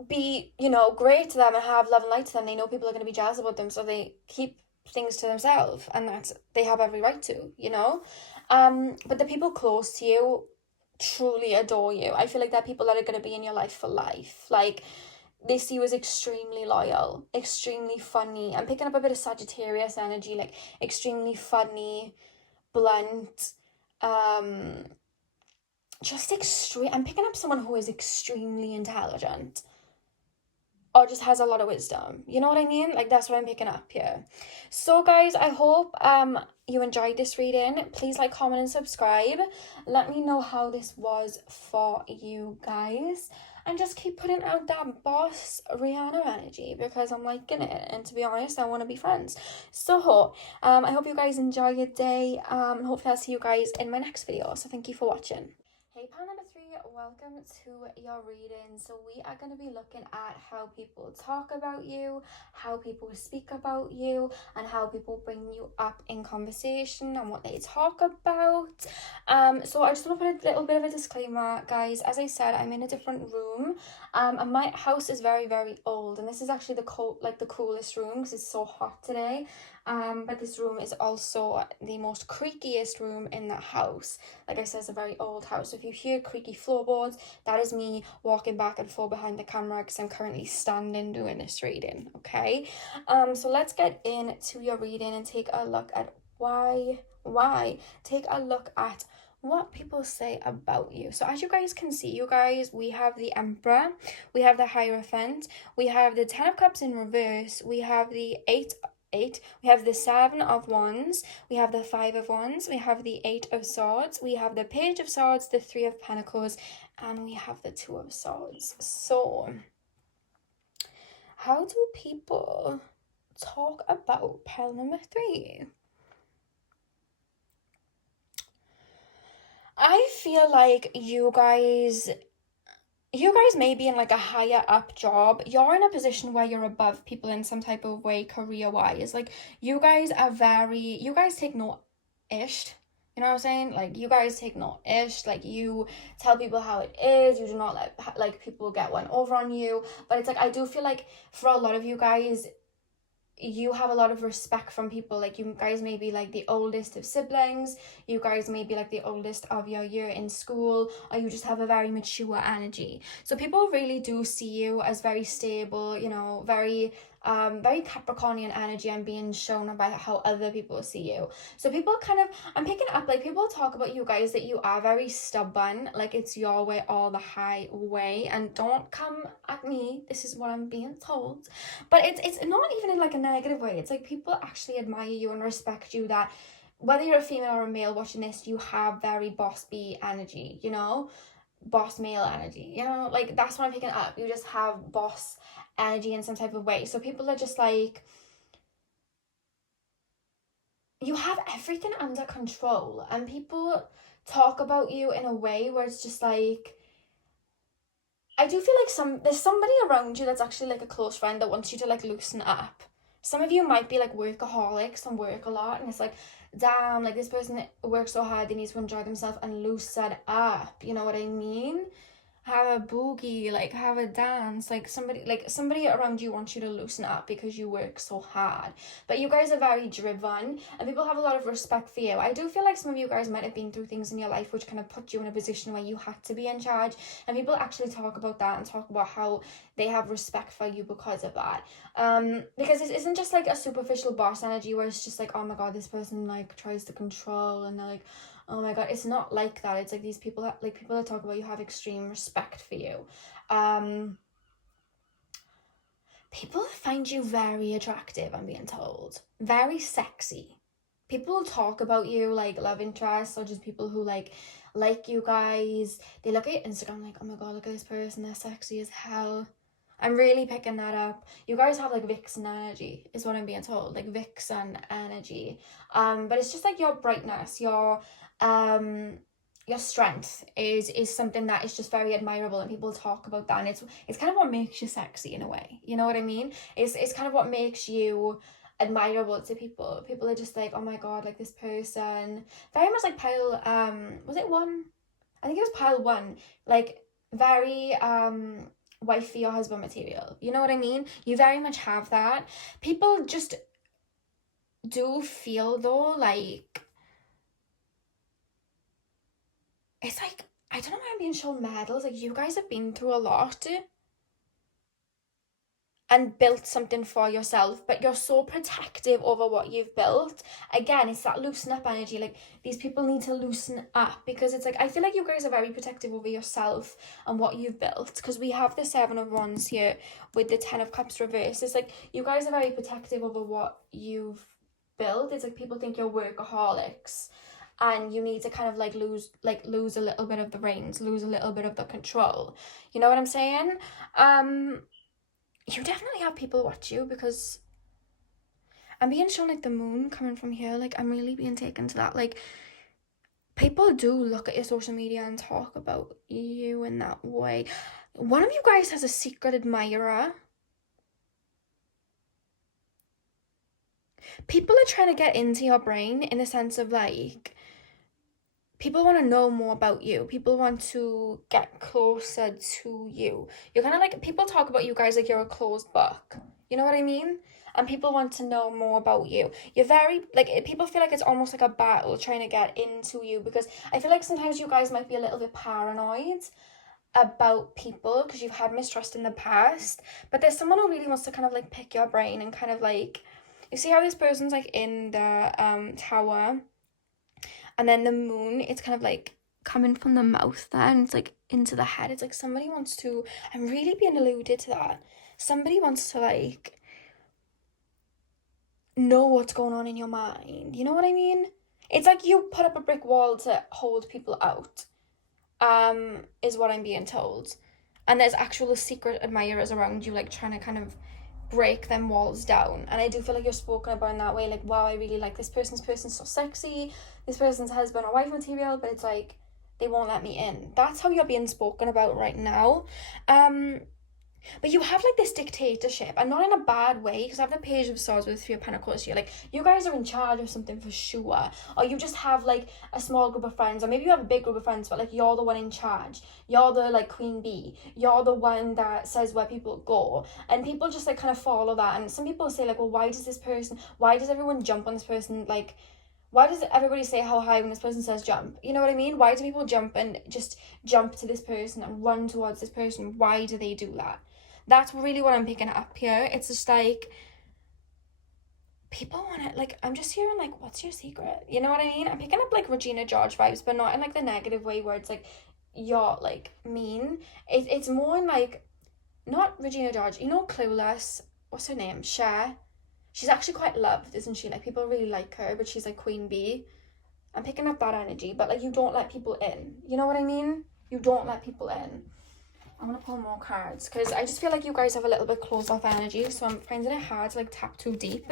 be, you know, great to them and have love and light to them. They know people are going to be jealous about them, so they keep things to themselves, and that's, they have every right to, you know. But the people close to you truly adore you. I feel like they're people that are going to be in your life for life. Like, they see you as extremely loyal, extremely funny. I'm picking up a bit of Sagittarius energy, like extremely funny, blunt, just extreme. I'm picking up someone who is extremely intelligent. or just has a lot of wisdom. You know what I mean? Like, that's what I'm picking up here. So guys, I hope you enjoyed this reading. Please like, comment, and subscribe. Let me know how this was for you guys. And just keep putting out that boss Rihanna energy, because I'm liking it. And to be honest, I want to be friends. So, I hope you guys enjoy your day. Hopefully I'll see you guys in my next video. So thank you for watching. Hey, pal number 3, welcome to your reading. So we are going to be looking at how people talk about you, how people speak about you, and how people bring you up in conversation and what they talk about. So I just want to put a little bit of a disclaimer, guys. As I said, I'm in a different room, and my house is very, very old, and this is actually the coolest room because it's so hot today. But this room is also the most creakiest room in the house. Like I said, it's a very old house. So if you hear creaky floorboards, that is me walking back and forth behind the camera because I'm currently standing doing this reading, okay? So let's get into your reading and take a look at take a look at what people say about you. So as you guys can see, you guys, we have the Emperor, we have the Hierophant, we have the 10 of Cups in reverse, we have the 8, we have the 7 of Wands, we have the 5 of Wands, we have the 8 of Swords, we have the Page of Swords, the 3 of Pentacles, and we have the 2 of Swords. So how do people talk about pile number 3? I feel like you guys may be in like a higher up job. You're in a position where you're above people in some type of way, career wise. Like, you guys take no ish. You know what I'm saying? Like, you guys take no ish. Like, you tell people how it is. You do not let like people get one over on you. But it's like, I do feel like for a lot of you guys, you have a lot of respect from people. Like, you guys may be like the oldest of siblings, you guys may be like the oldest of your year in school, or you just have a very mature energy. So people really do see you as very stable, you know, very Capricornian energy. I'm being shown about how other people see you. So people I'm picking up, like, people talk about you guys that you are very stubborn, like it's your way or the highway. And don't come at me, this is what I'm being told, but it's not even in like a negative way. It's like people actually admire you and respect you, that whether you're a female or a male watching this, you have very boss bee energy, you know, boss male energy, you know, like that's what I'm picking up. You just have boss energy in some type of way. So people are just like, you have everything under control, and people talk about you in a way where it's just like, I do feel like there's somebody around you that's actually like a close friend that wants you to like loosen up. Some of you might be like workaholics and work a lot, and it's like, damn, like this person works so hard, they need to enjoy themselves and loosen up, you know what I mean? Have a boogie, like have a dance, like somebody around you wants you to loosen up because you work so hard. But you guys are very driven, and people have a lot of respect for you. I do feel like some of you guys might have been through things in your life which kind of put you in a position where you had to be in charge, and people actually talk about that and talk about how they have respect for you because of that. Because it isn't just like a superficial boss energy where it's just like, oh my god, this person like tries to control, and they're like, oh my god. It's not like that. It's like these people that talk about you have extreme respect for you. People find you very attractive, I'm being told, very sexy. People talk about you like love interests, or just people who like you guys. They look at your Instagram like, oh my god, look at this person, they're sexy as hell. I'm really picking that up. You guys have like vixen energy, is what I'm being told, like vixen energy. But it's just like your brightness, your strength is something that is just very admirable, and people talk about that, and it's kind of what makes you sexy in a way. You know what I mean? It's kind of what makes you admirable to people. People are just like, oh my god, like this person, very much like pile was it 1? I think it was pile 1, like very wifey or husband material. You know what I mean? You very much have that. People just do feel though like, it's like, I don't know why I'm being shown medals. Like, you guys have been through a lot. and built something for yourself, but you're so protective over what you've built. Again, it's that loosen up energy. Like, these people need to loosen up, because it's like, I feel like you guys are very protective over yourself and what you've built, because we have the 7 of Wands here with the 10 of Cups reversed. It's like, you guys are very protective over what you've built. It's like, people think you're workaholics, and you need to kind of like lose a little bit of the reins, lose a little bit of the control. You know what I'm saying? You definitely have people watch you, because I'm being shown like the moon coming from here. Like, I'm really being taken to that. Like, people do look at your social media and talk about you in that way. One of you guys has a secret admirer. People are trying to get into your brain in the sense of like, people want to know more about you. People want to get closer to you. You're kind of like, people talk about you guys like you're a closed book. You know what I mean? And people want to know more about you. You're very, like, people feel like it's almost like a battle trying to get into you, because I feel like sometimes you guys might be a little bit paranoid about people because you've had mistrust in the past. But there's someone who really wants to kind of like pick your brain and kind of like, you see how this person's like in the tower, and then the moon, it's kind of like coming from the mouth there, and it's like into the head. It's like somebody wants to, I'm really being alluded to that. Somebody wants to like know what's going on in your mind. You know what I mean? It's like you put up a brick wall to hold people out, is what I'm being told. And there's actual secret admirers around you, like trying to kind of break them walls down. And I do feel like you're spoken about in that way, like, wow, I really like this person's so sexy, this person's husband or wife material, but it's like they won't let me in. That's how you're being spoken about right now. But you have like this dictatorship, and not in a bad way, because I have the Page of Swords with the 3 of Pentacles here. Like, you guys are in charge of something for sure, or you just have like a small group of friends, or maybe you have a big group of friends, but like you're the one in charge. You're the like queen bee. You're the one that says where people go, and people just like kind of follow that. And some people say like, well, why does everyone jump on this person? Like, why does everybody say how high when this person says jump? You know what I mean? Why do people jump and just jump to this person and run towards this person? Why do they do that? That's really what I'm picking up here. It's just like, people want to, like, I'm just hearing like, what's your secret? You know what I mean? I'm picking up like Regina George vibes, but not in like the negative way where it's like, you're like mean. It's more in like, not Regina George, you know, Clueless, what's her name? Cher. She's actually quite loved, isn't she? Like, people really like her, but she's like queen bee. I'm picking up that energy, but like, you don't let people in. You know what I mean? You don't let people in. I'm going to pull more cards, because I just feel like you guys have a little bit closed off energy, so I'm finding it hard to like tap too deep.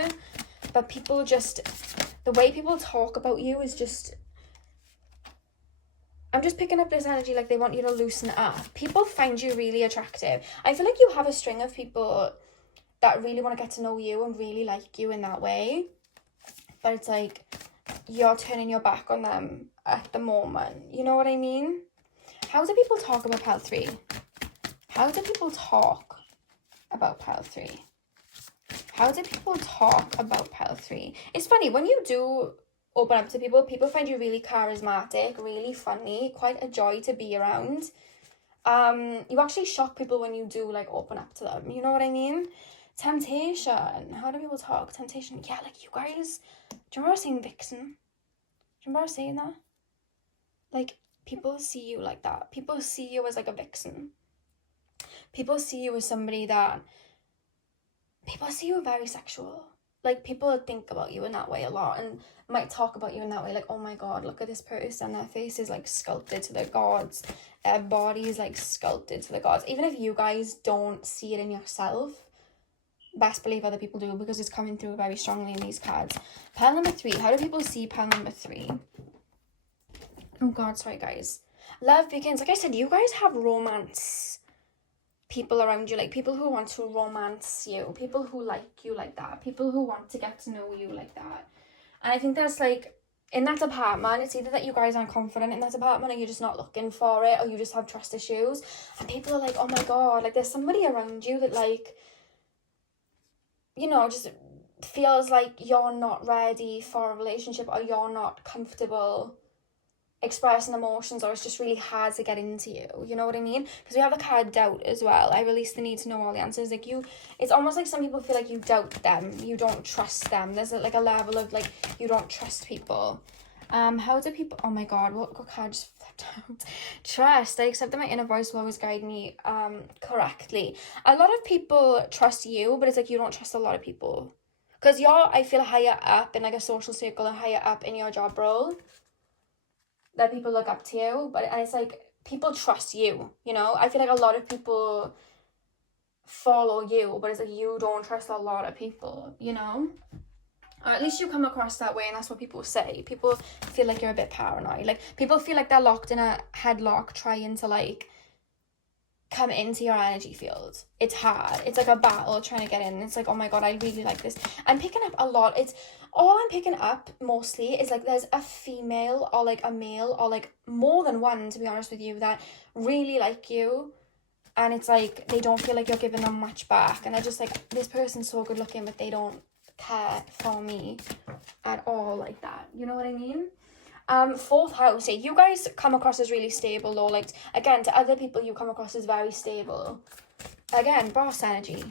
But people just, the way people talk about you is just, I'm just picking up this energy like they want you to loosen up. People find you really attractive. I feel like you have a string of people that really want to get to know you and really like you in that way. But it's like, you're turning your back on them at the moment. You know what I mean? How do people talk about pile 3? How do people talk about pile 3? How do people talk about pile 3? It's funny, when you do open up to people, people find you really charismatic, really funny, quite a joy to be around. You actually shock people when you do like open up to them. You know what I mean? Temptation. How do people talk? Temptation. Yeah, like you guys, do you remember saying vixen? Do you remember saying that? Like, people see you like that. People see you as like a vixen. People see you as somebody that, people see you very sexual. Like, people think about you in that way a lot and might talk about you in that way. Like, oh my God, look at this person. Their face is like sculpted to the gods. Their body is like sculpted to the gods. Even if you guys don't see it in yourself, best believe other people do, because it's coming through very strongly in these cards. Pile number 3. How do people see pile number 3? Oh God, sorry guys. Love begins. Like I said, you guys have romance people around you, like people who want to romance you, people who like you like that, people who want to get to know you like that. And I think that's like, in that department, it's either that you guys aren't confident in that department, or you're just not looking for it, or you just have trust issues. And people are like, oh my God, like there's somebody around you that like, you know, just feels like you're not ready for a relationship, or you're not comfortable expressing emotions, or it's just really hard to get into you. You know what I mean? Because we have the card doubt as well. I release the need to know all the answers. Like it's almost like some people feel like you doubt them. You don't trust them. There's like a level of like, you don't trust people. How do people, oh my God, what card just flipped out? Trust. I accept that my inner voice will always guide me correctly. A lot of people trust you, but it's like you don't trust a lot of people. Because I feel higher up in like a social circle and higher up in your job role, that people look up to you, and it's like people trust you, you know? I feel like a lot of people follow you, but it's like you don't trust a lot of people, you know? Or at least you come across that way, and that's what people say. People feel like you're a bit paranoid. Like, people feel like they're locked in a headlock trying to, like, come into your energy field. It's hard. It's like a battle trying to get in. It's like, oh my God, I really like this. I'm picking up a lot. All I'm picking up mostly is like there's a female or like a male or like more than one, to be honest with you, that really like you. And it's like they don't feel like you're giving them much back. And they're just like, this person's so good looking, but they don't care for me at all like that. You know what I mean? Fourth house, you guys come across as really stable though. Like, again, to other people you come across as very stable. Again, boss energy,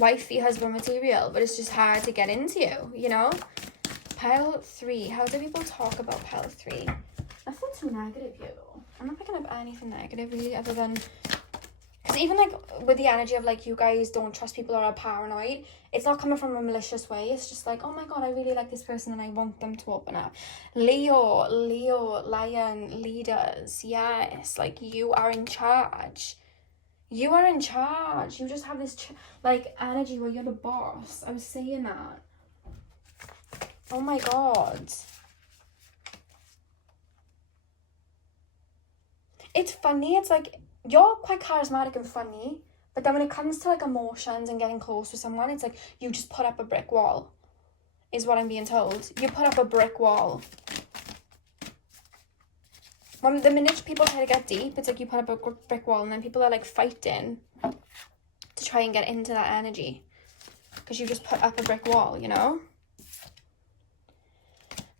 wifey, husband material, but it's just hard to get into you, you know? Pile 3, how do people talk about pile 3? Nothing too negative here though. I'm not picking up anything negative really, other than, because even like with the energy of like you guys don't trust people or are paranoid, it's not coming from a malicious way. It's just like, oh my God, I really like this person and I want them to open up. Leo, lion, leaders, yes, like you are in charge. You are in charge. You just have this like energy where you're the boss. I was saying that. Oh my God. It's funny. It's like, you're quite charismatic and funny, but then when it comes to like emotions and getting close with someone, it's like you just put up a brick wall, is what I'm being told. You put up a brick wall. When the minute people try to get deep, it's like you put up a brick wall, and then people are like fighting to try and get into that energy because you just put up a brick wall, you know?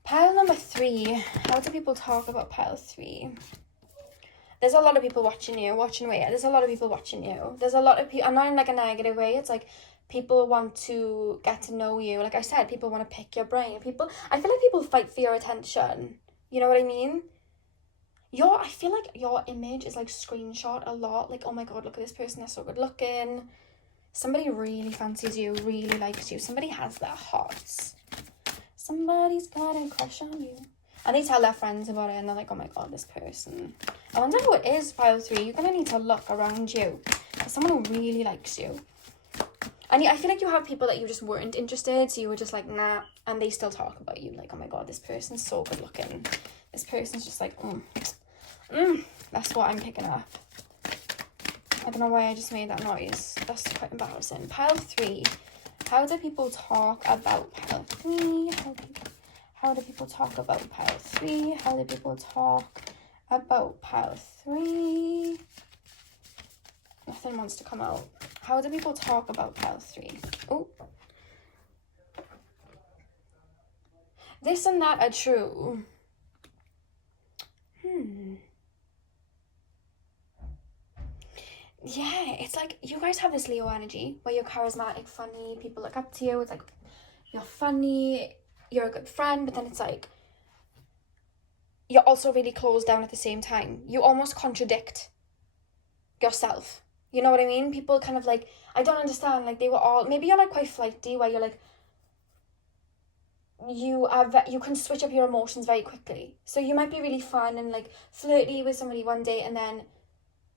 Pile number 3. How do people talk about pile 3? There's a lot of people watching Waite. There's a lot of people watching you. There's a lot of people, I'm not in like a negative way. It's like people want to get to know you. Like I said, people want to pick your brain. I feel like people fight for your attention. You know what I mean? I feel like your image is like screenshot a lot. Like, oh my God, look at this person. They're so good looking. Somebody really fancies you, really likes you. Somebody has their hearts. Somebody's got a crush on you. And they tell their friends about it, and they're like, oh my God, this person. I wonder who it is, pile 3. You're going to need to look around you. There's someone who really likes you. And I feel like you have people that you just weren't interested, so you were just like, nah, and they still talk about you. Like, oh my God, this person's so good looking. This person's just like, that's what I'm picking up. I don't know why I just made that noise. That's quite embarrassing. Pile 3. How do people talk about pile 3? How do people talk about pile 3? How do people talk about pile 3? Nothing wants to come out. How do people talk about pile 3? Oh. This and that are true. Yeah, it's like you guys have this Leo energy where you're charismatic, funny, people look up to you. It's like you're funny, you're a good friend, but then it's like you're also really closed down at the same time. You almost contradict yourself. You know what I mean? People kind of like, I don't understand, like they were all, maybe you're like quite flighty where you're like, you can switch up your emotions very quickly. So you might be really fun and like flirty with somebody one day and then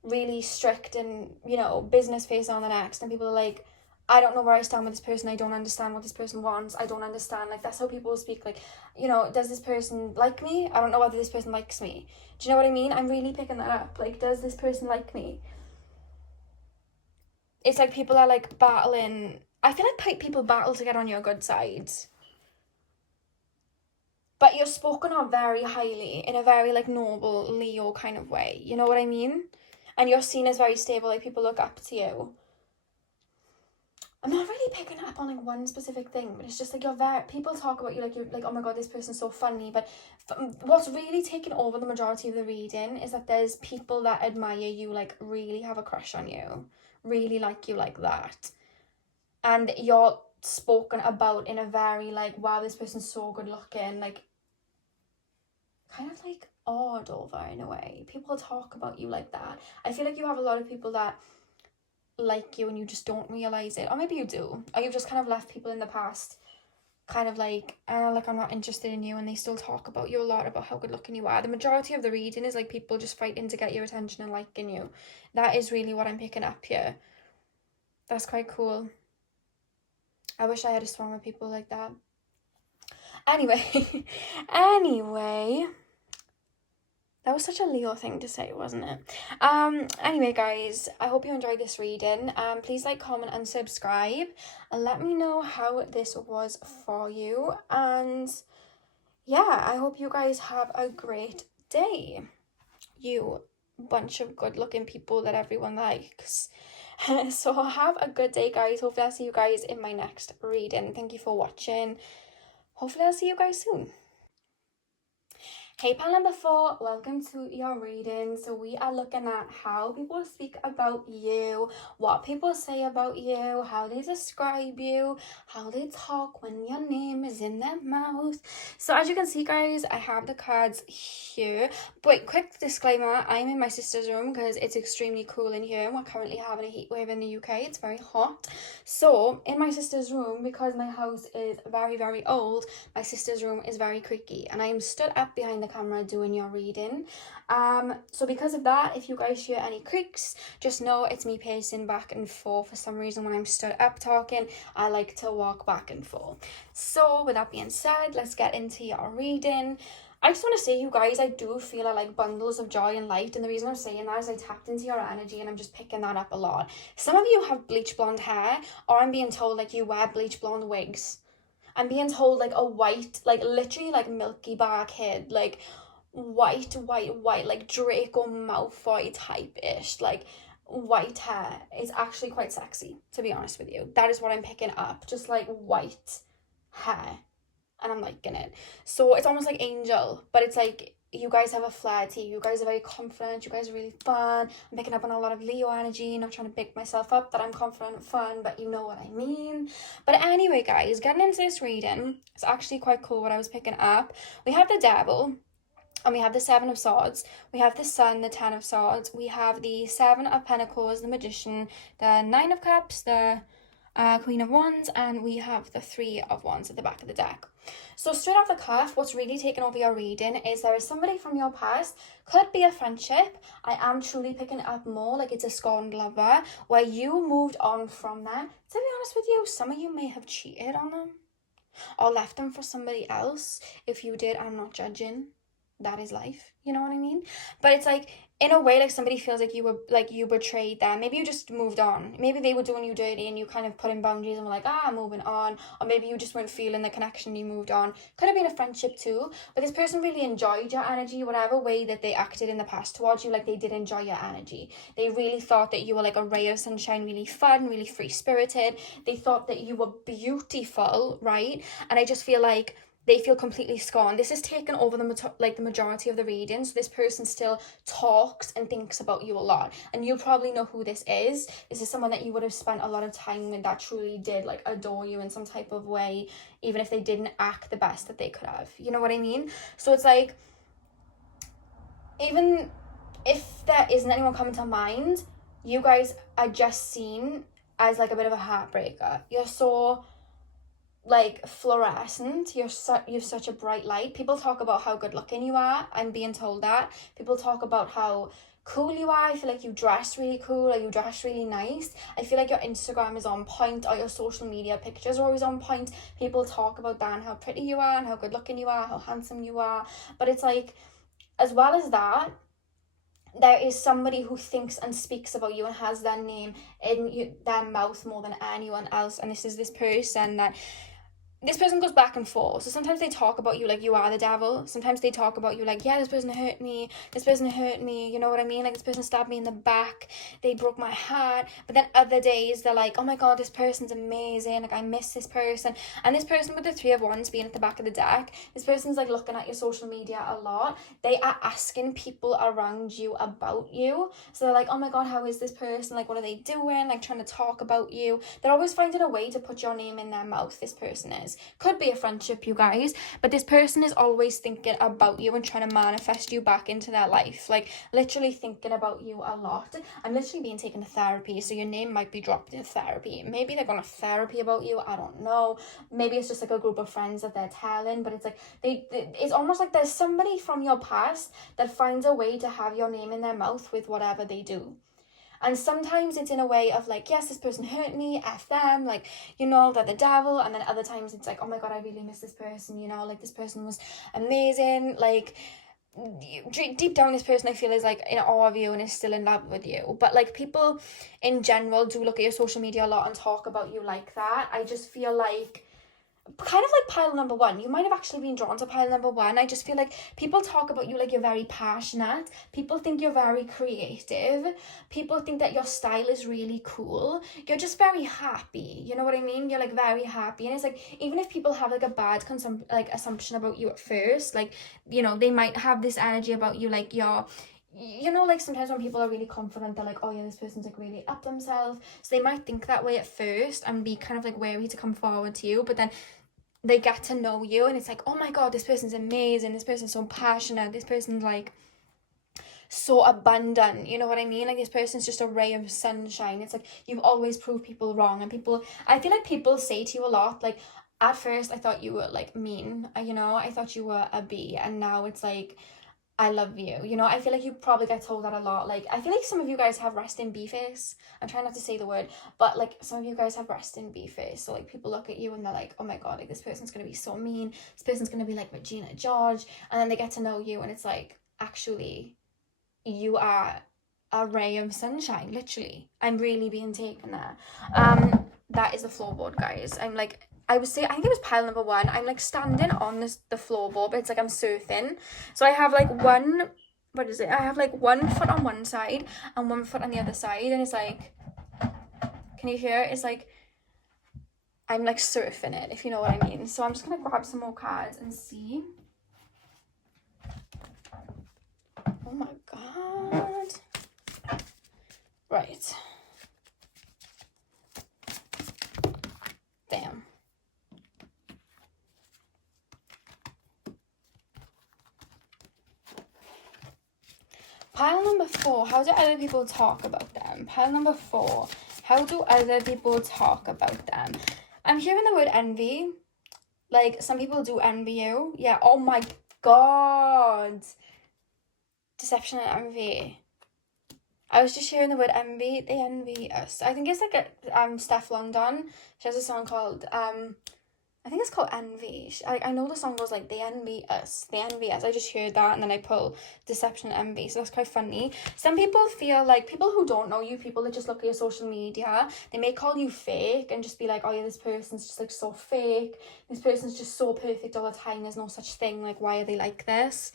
really strict and, you know, business face on the next, and people are like, I don't know where I stand with this person. I don't understand what this person wants. I don't understand. Like, that's how people speak. Like, you know, does this person like me? I don't know whether this person likes me. Do you know what I mean? I'm really picking that up. Like, does this person like me? It's like people are like battling. I feel like people battle to get on your good side. But you're spoken of very highly in a very like noble Leo kind of way. You know what I mean? And you're seen as very stable. Like, people look up to you. I'm not really picking up on like one specific thing, but it's just like people talk about you like you're like, oh my god, this person's so funny. But what's really taken over the majority of the reading is that there's people that admire you, like really have a crush on you, really like you like that, and you're spoken about in a very like, wow, this person's so good looking, like kind of like awed over in a way. People talk about you like that. I feel like you have a lot of people that like you and you just don't realize it, or maybe you do, or you've just kind of left people in the past kind of like I'm not interested in you, and they still talk about you a lot, about how good looking you are. The majority of the reading is like people just fighting to get your attention and liking you. That is really what I'm picking up here. That's quite cool. I wish I had a swarm of people like that. Anyway, that was such a Leo thing to say, wasn't it? Anyway, guys, I hope you enjoyed this reading. Please like, comment, and subscribe, and let me know how this was for you. And yeah, I hope you guys have a great day. You bunch of good-looking people that everyone likes. So have a good day, guys. Hopefully I'll see you guys in my next reading. Thank you for watching. Hopefully I'll see you guys soon. Hey pal number 4, welcome to your reading. So we are looking at how people speak about you, what people say about you, how they describe you, how they talk when your name is in their mouth. So as you can see, guys, I have the cards here. But quick disclaimer, I'm in my sister's room because it's extremely cool in here. We're currently having a heat wave in the UK. It's very hot. So in my sister's room, because my house is very, very old, my sister's room is very creaky, and I am stood up behind the camera doing your reading. So because of that, if you guys hear any creaks, just know it's me pacing back and forth. For some reason, when I'm stood up talking, I like to walk back and forth. So with that being said, let's get into your reading. I just want to say, you guys, I do feel like bundles of joy and light, and the reason I'm saying that is I tapped into your energy, and I'm just picking that up a lot. Some of you have bleach blonde hair, or I'm being told like you wear bleach blonde wigs. I'm being told like a white, like literally like Milky Bar kid, like white, like Draco Malfoy type-ish, like white hair is actually quite sexy, to be honest with you. That is what I'm picking up, just like white hair, and I'm liking it. So it's almost like angel, but it's like you guys have a flair to you. You guys are very confident. You guys are really fun. I'm picking up on a lot of Leo energy, not trying to pick myself up that I'm confident and fun, but you know what I mean. But anyway, guys, getting into this reading, it's actually quite cool what I was picking up. We have the Devil, and we have the 7 of Swords. We have the Sun, the 10 of Swords. We have the 7 of Pentacles, the Magician, the 9 of Cups, the Queen of Wands, and we have the 3 of Wands at the back of the deck. So straight off the cuff, what's really taken over your reading is there is somebody from your past, could be a friendship. I am truly picking up more like it's a scorned lover, where you moved on from them. To be honest with you, some of you may have cheated on them or left them for somebody else. If you did, I'm not judging. That is life, you know what I mean? But it's like, in a way, like somebody feels like you betrayed them. Maybe you just moved on. Maybe they were doing you dirty and you kind of put in boundaries and were like, I'm moving on. Or maybe you just weren't feeling the connection, you moved on. Could have been a friendship too, but this person really enjoyed your energy, whatever way that they acted in the past towards you. Like, they did enjoy your energy. They really thought that you were like a ray of sunshine, really fun, really free-spirited. They thought that you were beautiful, right? And I just feel like they feel completely scorned. This has taken over the majority of the reading. So this person still talks and thinks about you a lot. And you probably know who this is. This is someone that you would have spent a lot of time with that truly did like adore you in some type of way, even if they didn't act the best that they could have. You know what I mean? So it's like, even if there isn't anyone coming to mind, you guys are just seen as like a bit of a heartbreaker. You're so like fluorescent, you've such a bright light. People talk about how good looking you are. I'm being told that. People talk about how cool you are. I feel like you dress really cool, or you dress really nice. I feel like your Instagram is on point, or your social media pictures are always on point. People talk about that and how pretty you are and how good looking you are, how handsome you are. But it's like, as well as that, there is somebody who thinks and speaks about you and has their name in their mouth more than anyone else. And this is this person that this person goes back and forth. So sometimes they talk about you like you are the devil. Sometimes they talk about you like, yeah, this person hurt me. This person hurt me. You know what I mean? Like, this person stabbed me in the back. They broke my heart. But then other days they're like, oh my God, this person's amazing. Like, I miss this person. And this person with the 3 of Wands being at the back of the deck, this person's like looking at your social media a lot. They are asking people around you about you. So they're like, oh my God, how is this person? Like, what are they doing? Like, trying to talk about you. They're always finding a way to put your name in their mouth, this person is. Could be a friendship, you guys, but this person is always thinking about you and trying to manifest you back into their life, like literally thinking about you a lot. I'm literally being taken to therapy, so your name might be dropped in therapy. Maybe they're going to therapy about you, I don't know. Maybe it's just like a group of friends that they're telling, but it's like it's almost like there's somebody from your past that finds a way to have your name in their mouth with whatever they do. And sometimes it's in a way of like, yes, this person hurt me, F them, like, you know, they're the devil. And then other times it's like, oh my God, I really miss this person, you know, like this person was amazing. Like, deep down, this person I feel is like in awe of you and is still in love with you. But like, people in general do look at your social media a lot and talk about you like that. I just feel like, kind of like pile number 1, you might have actually been drawn to pile number 1. I just feel like people talk about you like you're very passionate. People think you're very creative. People think that your style is really cool. You're just very happy, you know what I mean? You're like very happy. And it's like, even if people have like a bad assumption about you at first, like, you know, they might have this energy about you like you're, you know, like sometimes when people are really confident, they're like, oh yeah, this person's like really up themselves, so they might think that way at first and be kind of like wary to come forward to you. But then they get to know you and it's like, oh my God, this person's amazing, this person's so passionate, this person's like so abundant, you know what I mean? Like, this person's just a ray of sunshine. It's like, you've always proved people wrong. And people, I feel like people say to you a lot, like, at first I thought you were like mean, you know, I thought you were a B, and now it's like, I love you, you know. I feel like you probably get told that a lot. Like, I feel like some of you guys have resting B face. I'm trying not to say the word, but like some of you guys have resting B face. So like, people look at you and they're like, oh my God, like this person's gonna be so mean, this person's gonna be like Regina George. And then they get to know you and it's like, actually, you are a ray of sunshine, literally. I'm really being taken there. That is the floorboard, guys. I'm like, I think it was pile number 1. I'm like standing on the floorboard, but it's like I'm surfing. So I have like I have like 1 foot on one side and 1 foot on the other side. And it's like, can you hear it? It's like, I'm like surfing it, if you know what I mean. So I'm just going to grab some more cards and see. Oh my God. Right. Damn. Pile number 4, how do other people talk about them? Pile number 4, how do other people talk about them? I'm hearing the word envy. Like, some people do envy you. Yeah, oh my God. Deception and envy. I was just hearing the word envy. They envy us. I think it's like Steph London. She has a song called I think it's called Envy. I know the song goes like, they envy us. They envy us. I just heard that and then I pull deception and envy. So that's quite funny. Some people feel like, people who don't know you, people that just look at your social media, they may call you fake and just be like, oh yeah, this person's just like so fake. This person's just so perfect all the time. There's no such thing. Like, why are they like this?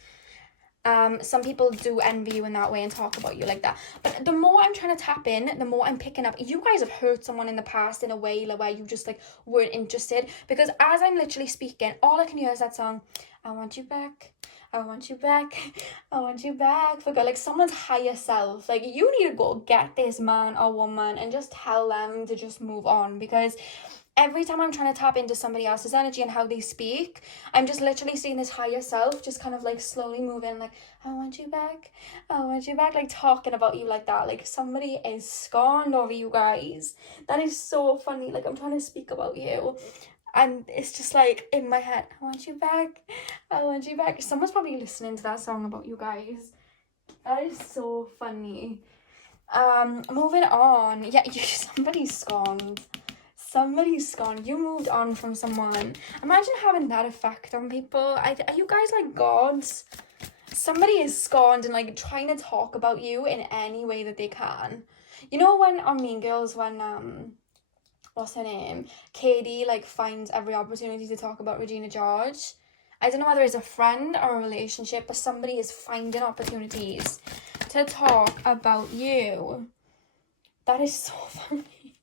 Some people do envy you in that way and talk about you like that. But the more I'm trying to tap in, the more I'm picking up. You guys have hurt someone in the past in a way like where you just like weren't interested. Because as I'm literally speaking, all I can hear is that song, I want you back, I want you back, I want you back. For God, like someone's higher self. Like, you need to go get this man or woman and just tell them to just move on. Because every time I'm trying to tap into somebody else's energy and how they speak, I'm just literally seeing this higher self just kind of like slowly moving, like, I want you back, I want you back, like talking about you like that. Like, somebody is scorned over you guys. That is so funny. Like, I'm trying to speak about you and it's just like in my head, I want you back, I want you back. Someone's probably listening to that song about you guys. That is so funny. Moving on. Yeah, somebody's scorned. Somebody's gone. You moved on from someone. Imagine having that effect on people. Are you guys like gods? Somebody is scorned and like trying to talk about you in any way that they can. You know when on Mean Girls, when what's her name? Katie, like, finds every opportunity to talk about Regina George. I don't know whether it's a friend or a relationship, but somebody is finding opportunities to talk about you. That is so funny.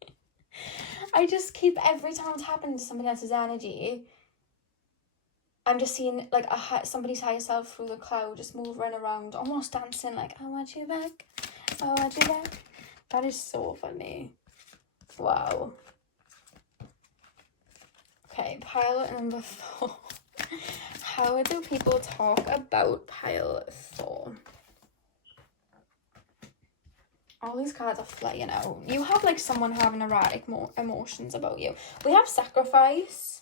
I just keep, every time it's happening to somebody else's energy, I'm just seeing, like, somebody's higher self through the cloud, just moving around, almost dancing, like, I want you back, I want you back. That is so funny. Wow. Okay, pile number 4. How do people talk about pile 4? All these cards are flying out. You have, like, someone having erratic emotions about you. We have sacrifice.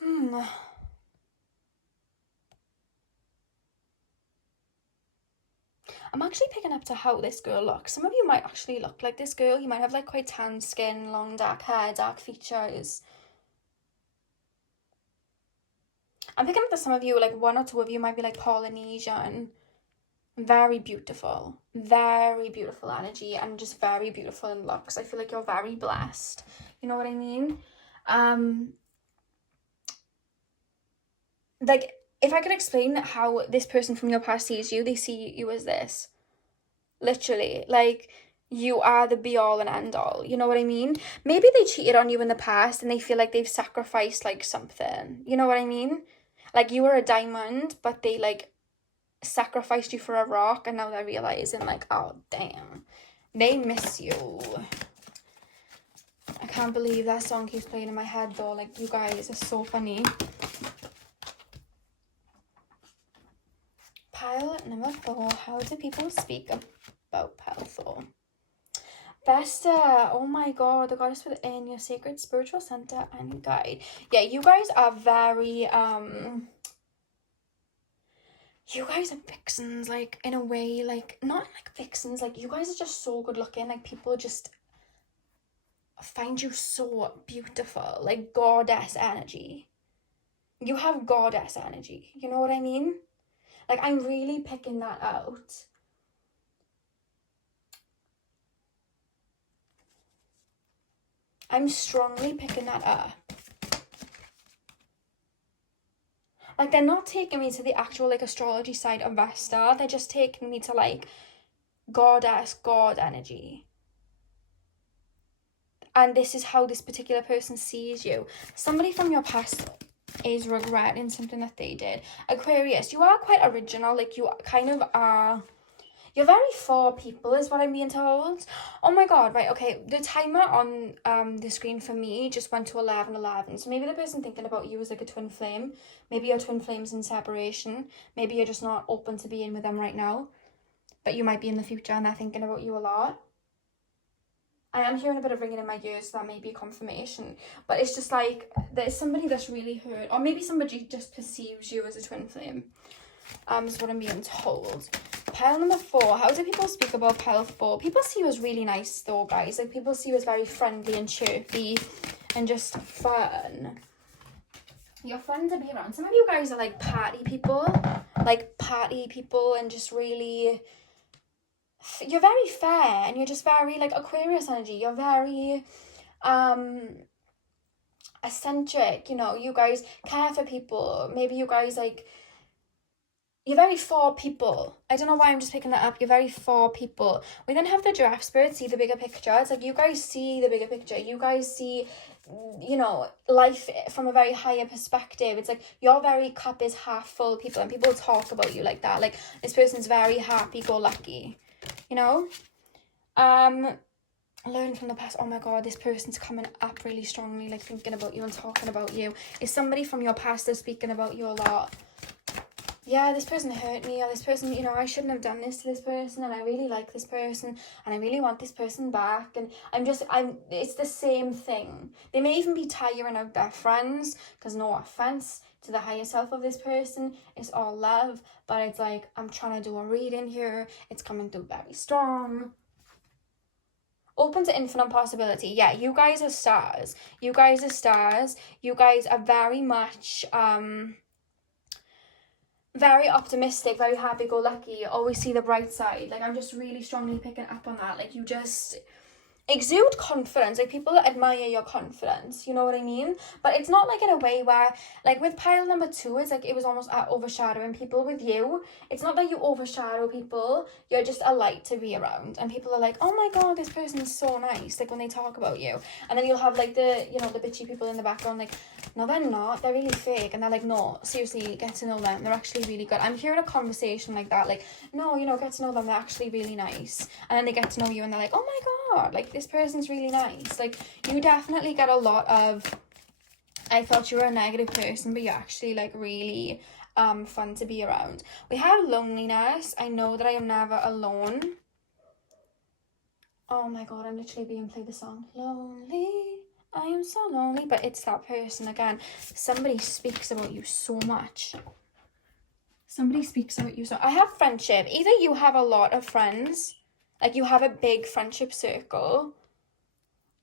I'm actually picking up to how this girl looks. Some of you might actually look like this girl. You might have, like, quite tan skin, long dark hair, dark features. I'm picking up that some of you, like, 1 or 2 of you might be, like, Polynesian. Very beautiful energy, and just very beautiful in looks. I feel like you're very blessed. You know what I mean? Like, if I could explain how this person from your past sees you, they see you as this. Literally, like, you are the be all and end all. You know what I mean? Maybe they cheated on you in the past and they feel like they've sacrificed, like, something. You know what I mean? Like, you were a diamond, but they, like, sacrificed you for a rock, and now they're realizing, like, oh damn, they miss you. I can't believe that song keeps playing in my head though. Like, you guys are so funny. Pile number 4. How do people speak about pile 4? Vesta, oh my god, the goddess within your sacred spiritual center and guide. Yeah, you guys are very you guys are vixens, like, in a way, like, not like vixens, like, you guys are just so good looking, like, people just find you so beautiful, like, goddess energy. You have goddess energy, you know what I mean? Like, I'm really picking that out. I'm strongly picking that up. Like, they're not taking me to the actual, like, astrology side of Vesta. They're just taking me to, like, goddess, god energy. And this is how this particular person sees you. Somebody from your past is regretting something that they did. Aquarius, you are quite original. Like, you kind of are... You're very for people, is what I'm being told. Oh my god, right, okay. The timer on the screen for me just went to 11:11. So maybe the person thinking about you is like a twin flame. Maybe your twin flame's in separation. Maybe you're just not open to being with them right now. But you might be in the future and they're thinking about you a lot. I am hearing a bit of ringing in my ears, so that may be confirmation. But it's just like, there's somebody that's really hurt. Or maybe somebody just perceives you as a twin flame. Is what I'm being told. Pile number 4. How do people speak about pile 4? People see you as really nice though, guys. Like, people see you as very friendly and chirpy and just fun. You're fun to be around. Some of you guys are like party people. Like, party people, and just really... You're very fair, and you're just very, like, Aquarius energy. You're very eccentric, you know. You guys care for people. Maybe you guys, like... You're very for people. I don't know why I'm just picking that up. You're very for people. We then have the giraffe spirit, see the bigger picture. It's like, you guys see the bigger picture. You guys see, you know, life from a very higher perspective. It's like, your very cup is half full, people, and people talk about you like that. Like, this person's very happy-go-lucky, you know? Learn from the past. Oh my god, this person's coming up really strongly, like, thinking about you and talking about you. Is somebody from your past that's speaking about you a lot? Yeah, this person hurt me, or this person, you know, I shouldn't have done this to this person, and I really like this person, and I really want this person back, and it's the same thing. They may even be tiring out their friends, because no offense to the higher self of this person, it's all love, but it's like, I'm trying to do a reading here, it's coming through very strong. Open to infinite possibility. Yeah, you guys are stars. You guys are stars. You guys are very much, very optimistic, very happy-go-lucky, always see the bright side. Like, I'm just really strongly picking up on that. Like, you just, exude confidence. Like, people admire your confidence, you know what I mean? But it's not like in a way where, like with pile number 2, it's like it was almost overshadowing people. With you, it's not that you overshadow people, you're just a light to be around, and people are like, oh my god, this person is so nice, like when they talk about you. And then you'll have like the, you know, the bitchy people in the background like, no they're not, they're really fake. And they're like, no, seriously, get to know them, they're actually really good. I'm hearing a conversation like that, like, no, you know, get to know them, they're actually really nice. And then they get to know you and they're like, oh my god, like this person's really nice. Like, you definitely get a lot of, I thought you were a negative person, but you're actually like really fun to be around. We have loneliness. I know that I am never alone. Oh my god, I'm literally being played the song. Lonely, I am so lonely. But it's that person again. Somebody speaks about you so much. Somebody speaks about you so. I have friendship. Either you have a lot of friends, like you have a big friendship circle,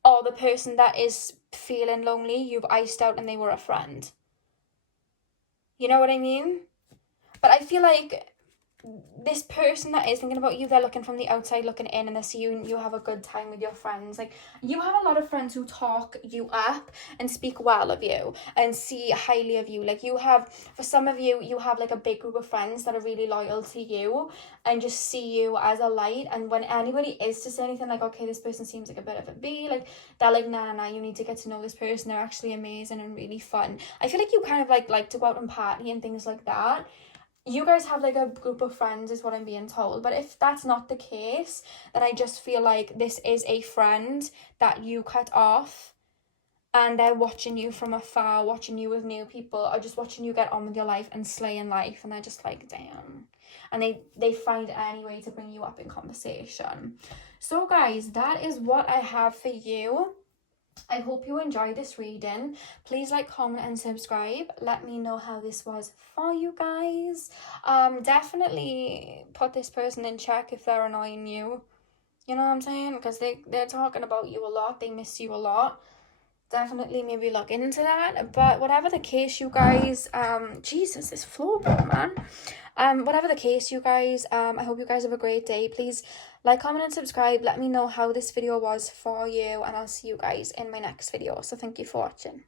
or the person that is feeling lonely, you've iced out and they were a friend. You know what I mean? But I feel like this person that is thinking about you, they're looking from the outside looking in, and they see you and you have a good time with your friends. Like, you have a lot of friends who talk you up and speak well of you and see highly of you. Like, you have, for some of you, you have like a big group of friends that are really loyal to you and just see you as a light. And when anybody is to say anything like, okay, this person seems like a bit of a B, like, they're like, nah, you need to get to know this person, they're actually amazing and really fun. I feel like you kind of like to go out and party and things like that. You guys have like a group of friends is what I'm being told. But if that's not the case, then I just feel like this is a friend that you cut off, and they're watching you from afar, watching you with new people, or just watching you get on with your life and slay in life, and they're just like, damn. And they find any way to bring you up in conversation. So guys, that is what I have for you. I hope you enjoyed this reading. Please like, comment and subscribe. Let me know how this was for you guys. Definitely put this person in check if they're annoying you. You know what I'm saying? Because they're talking about you a lot. They miss you a lot. Definitely maybe look into that. But whatever the case, you guys, Jesus, this floorboard, man. Whatever the case, you guys, I hope you guys have a great day. Please like, comment and subscribe. Let me know how this video was for you, and I'll see you guys in my next video. So thank you for watching.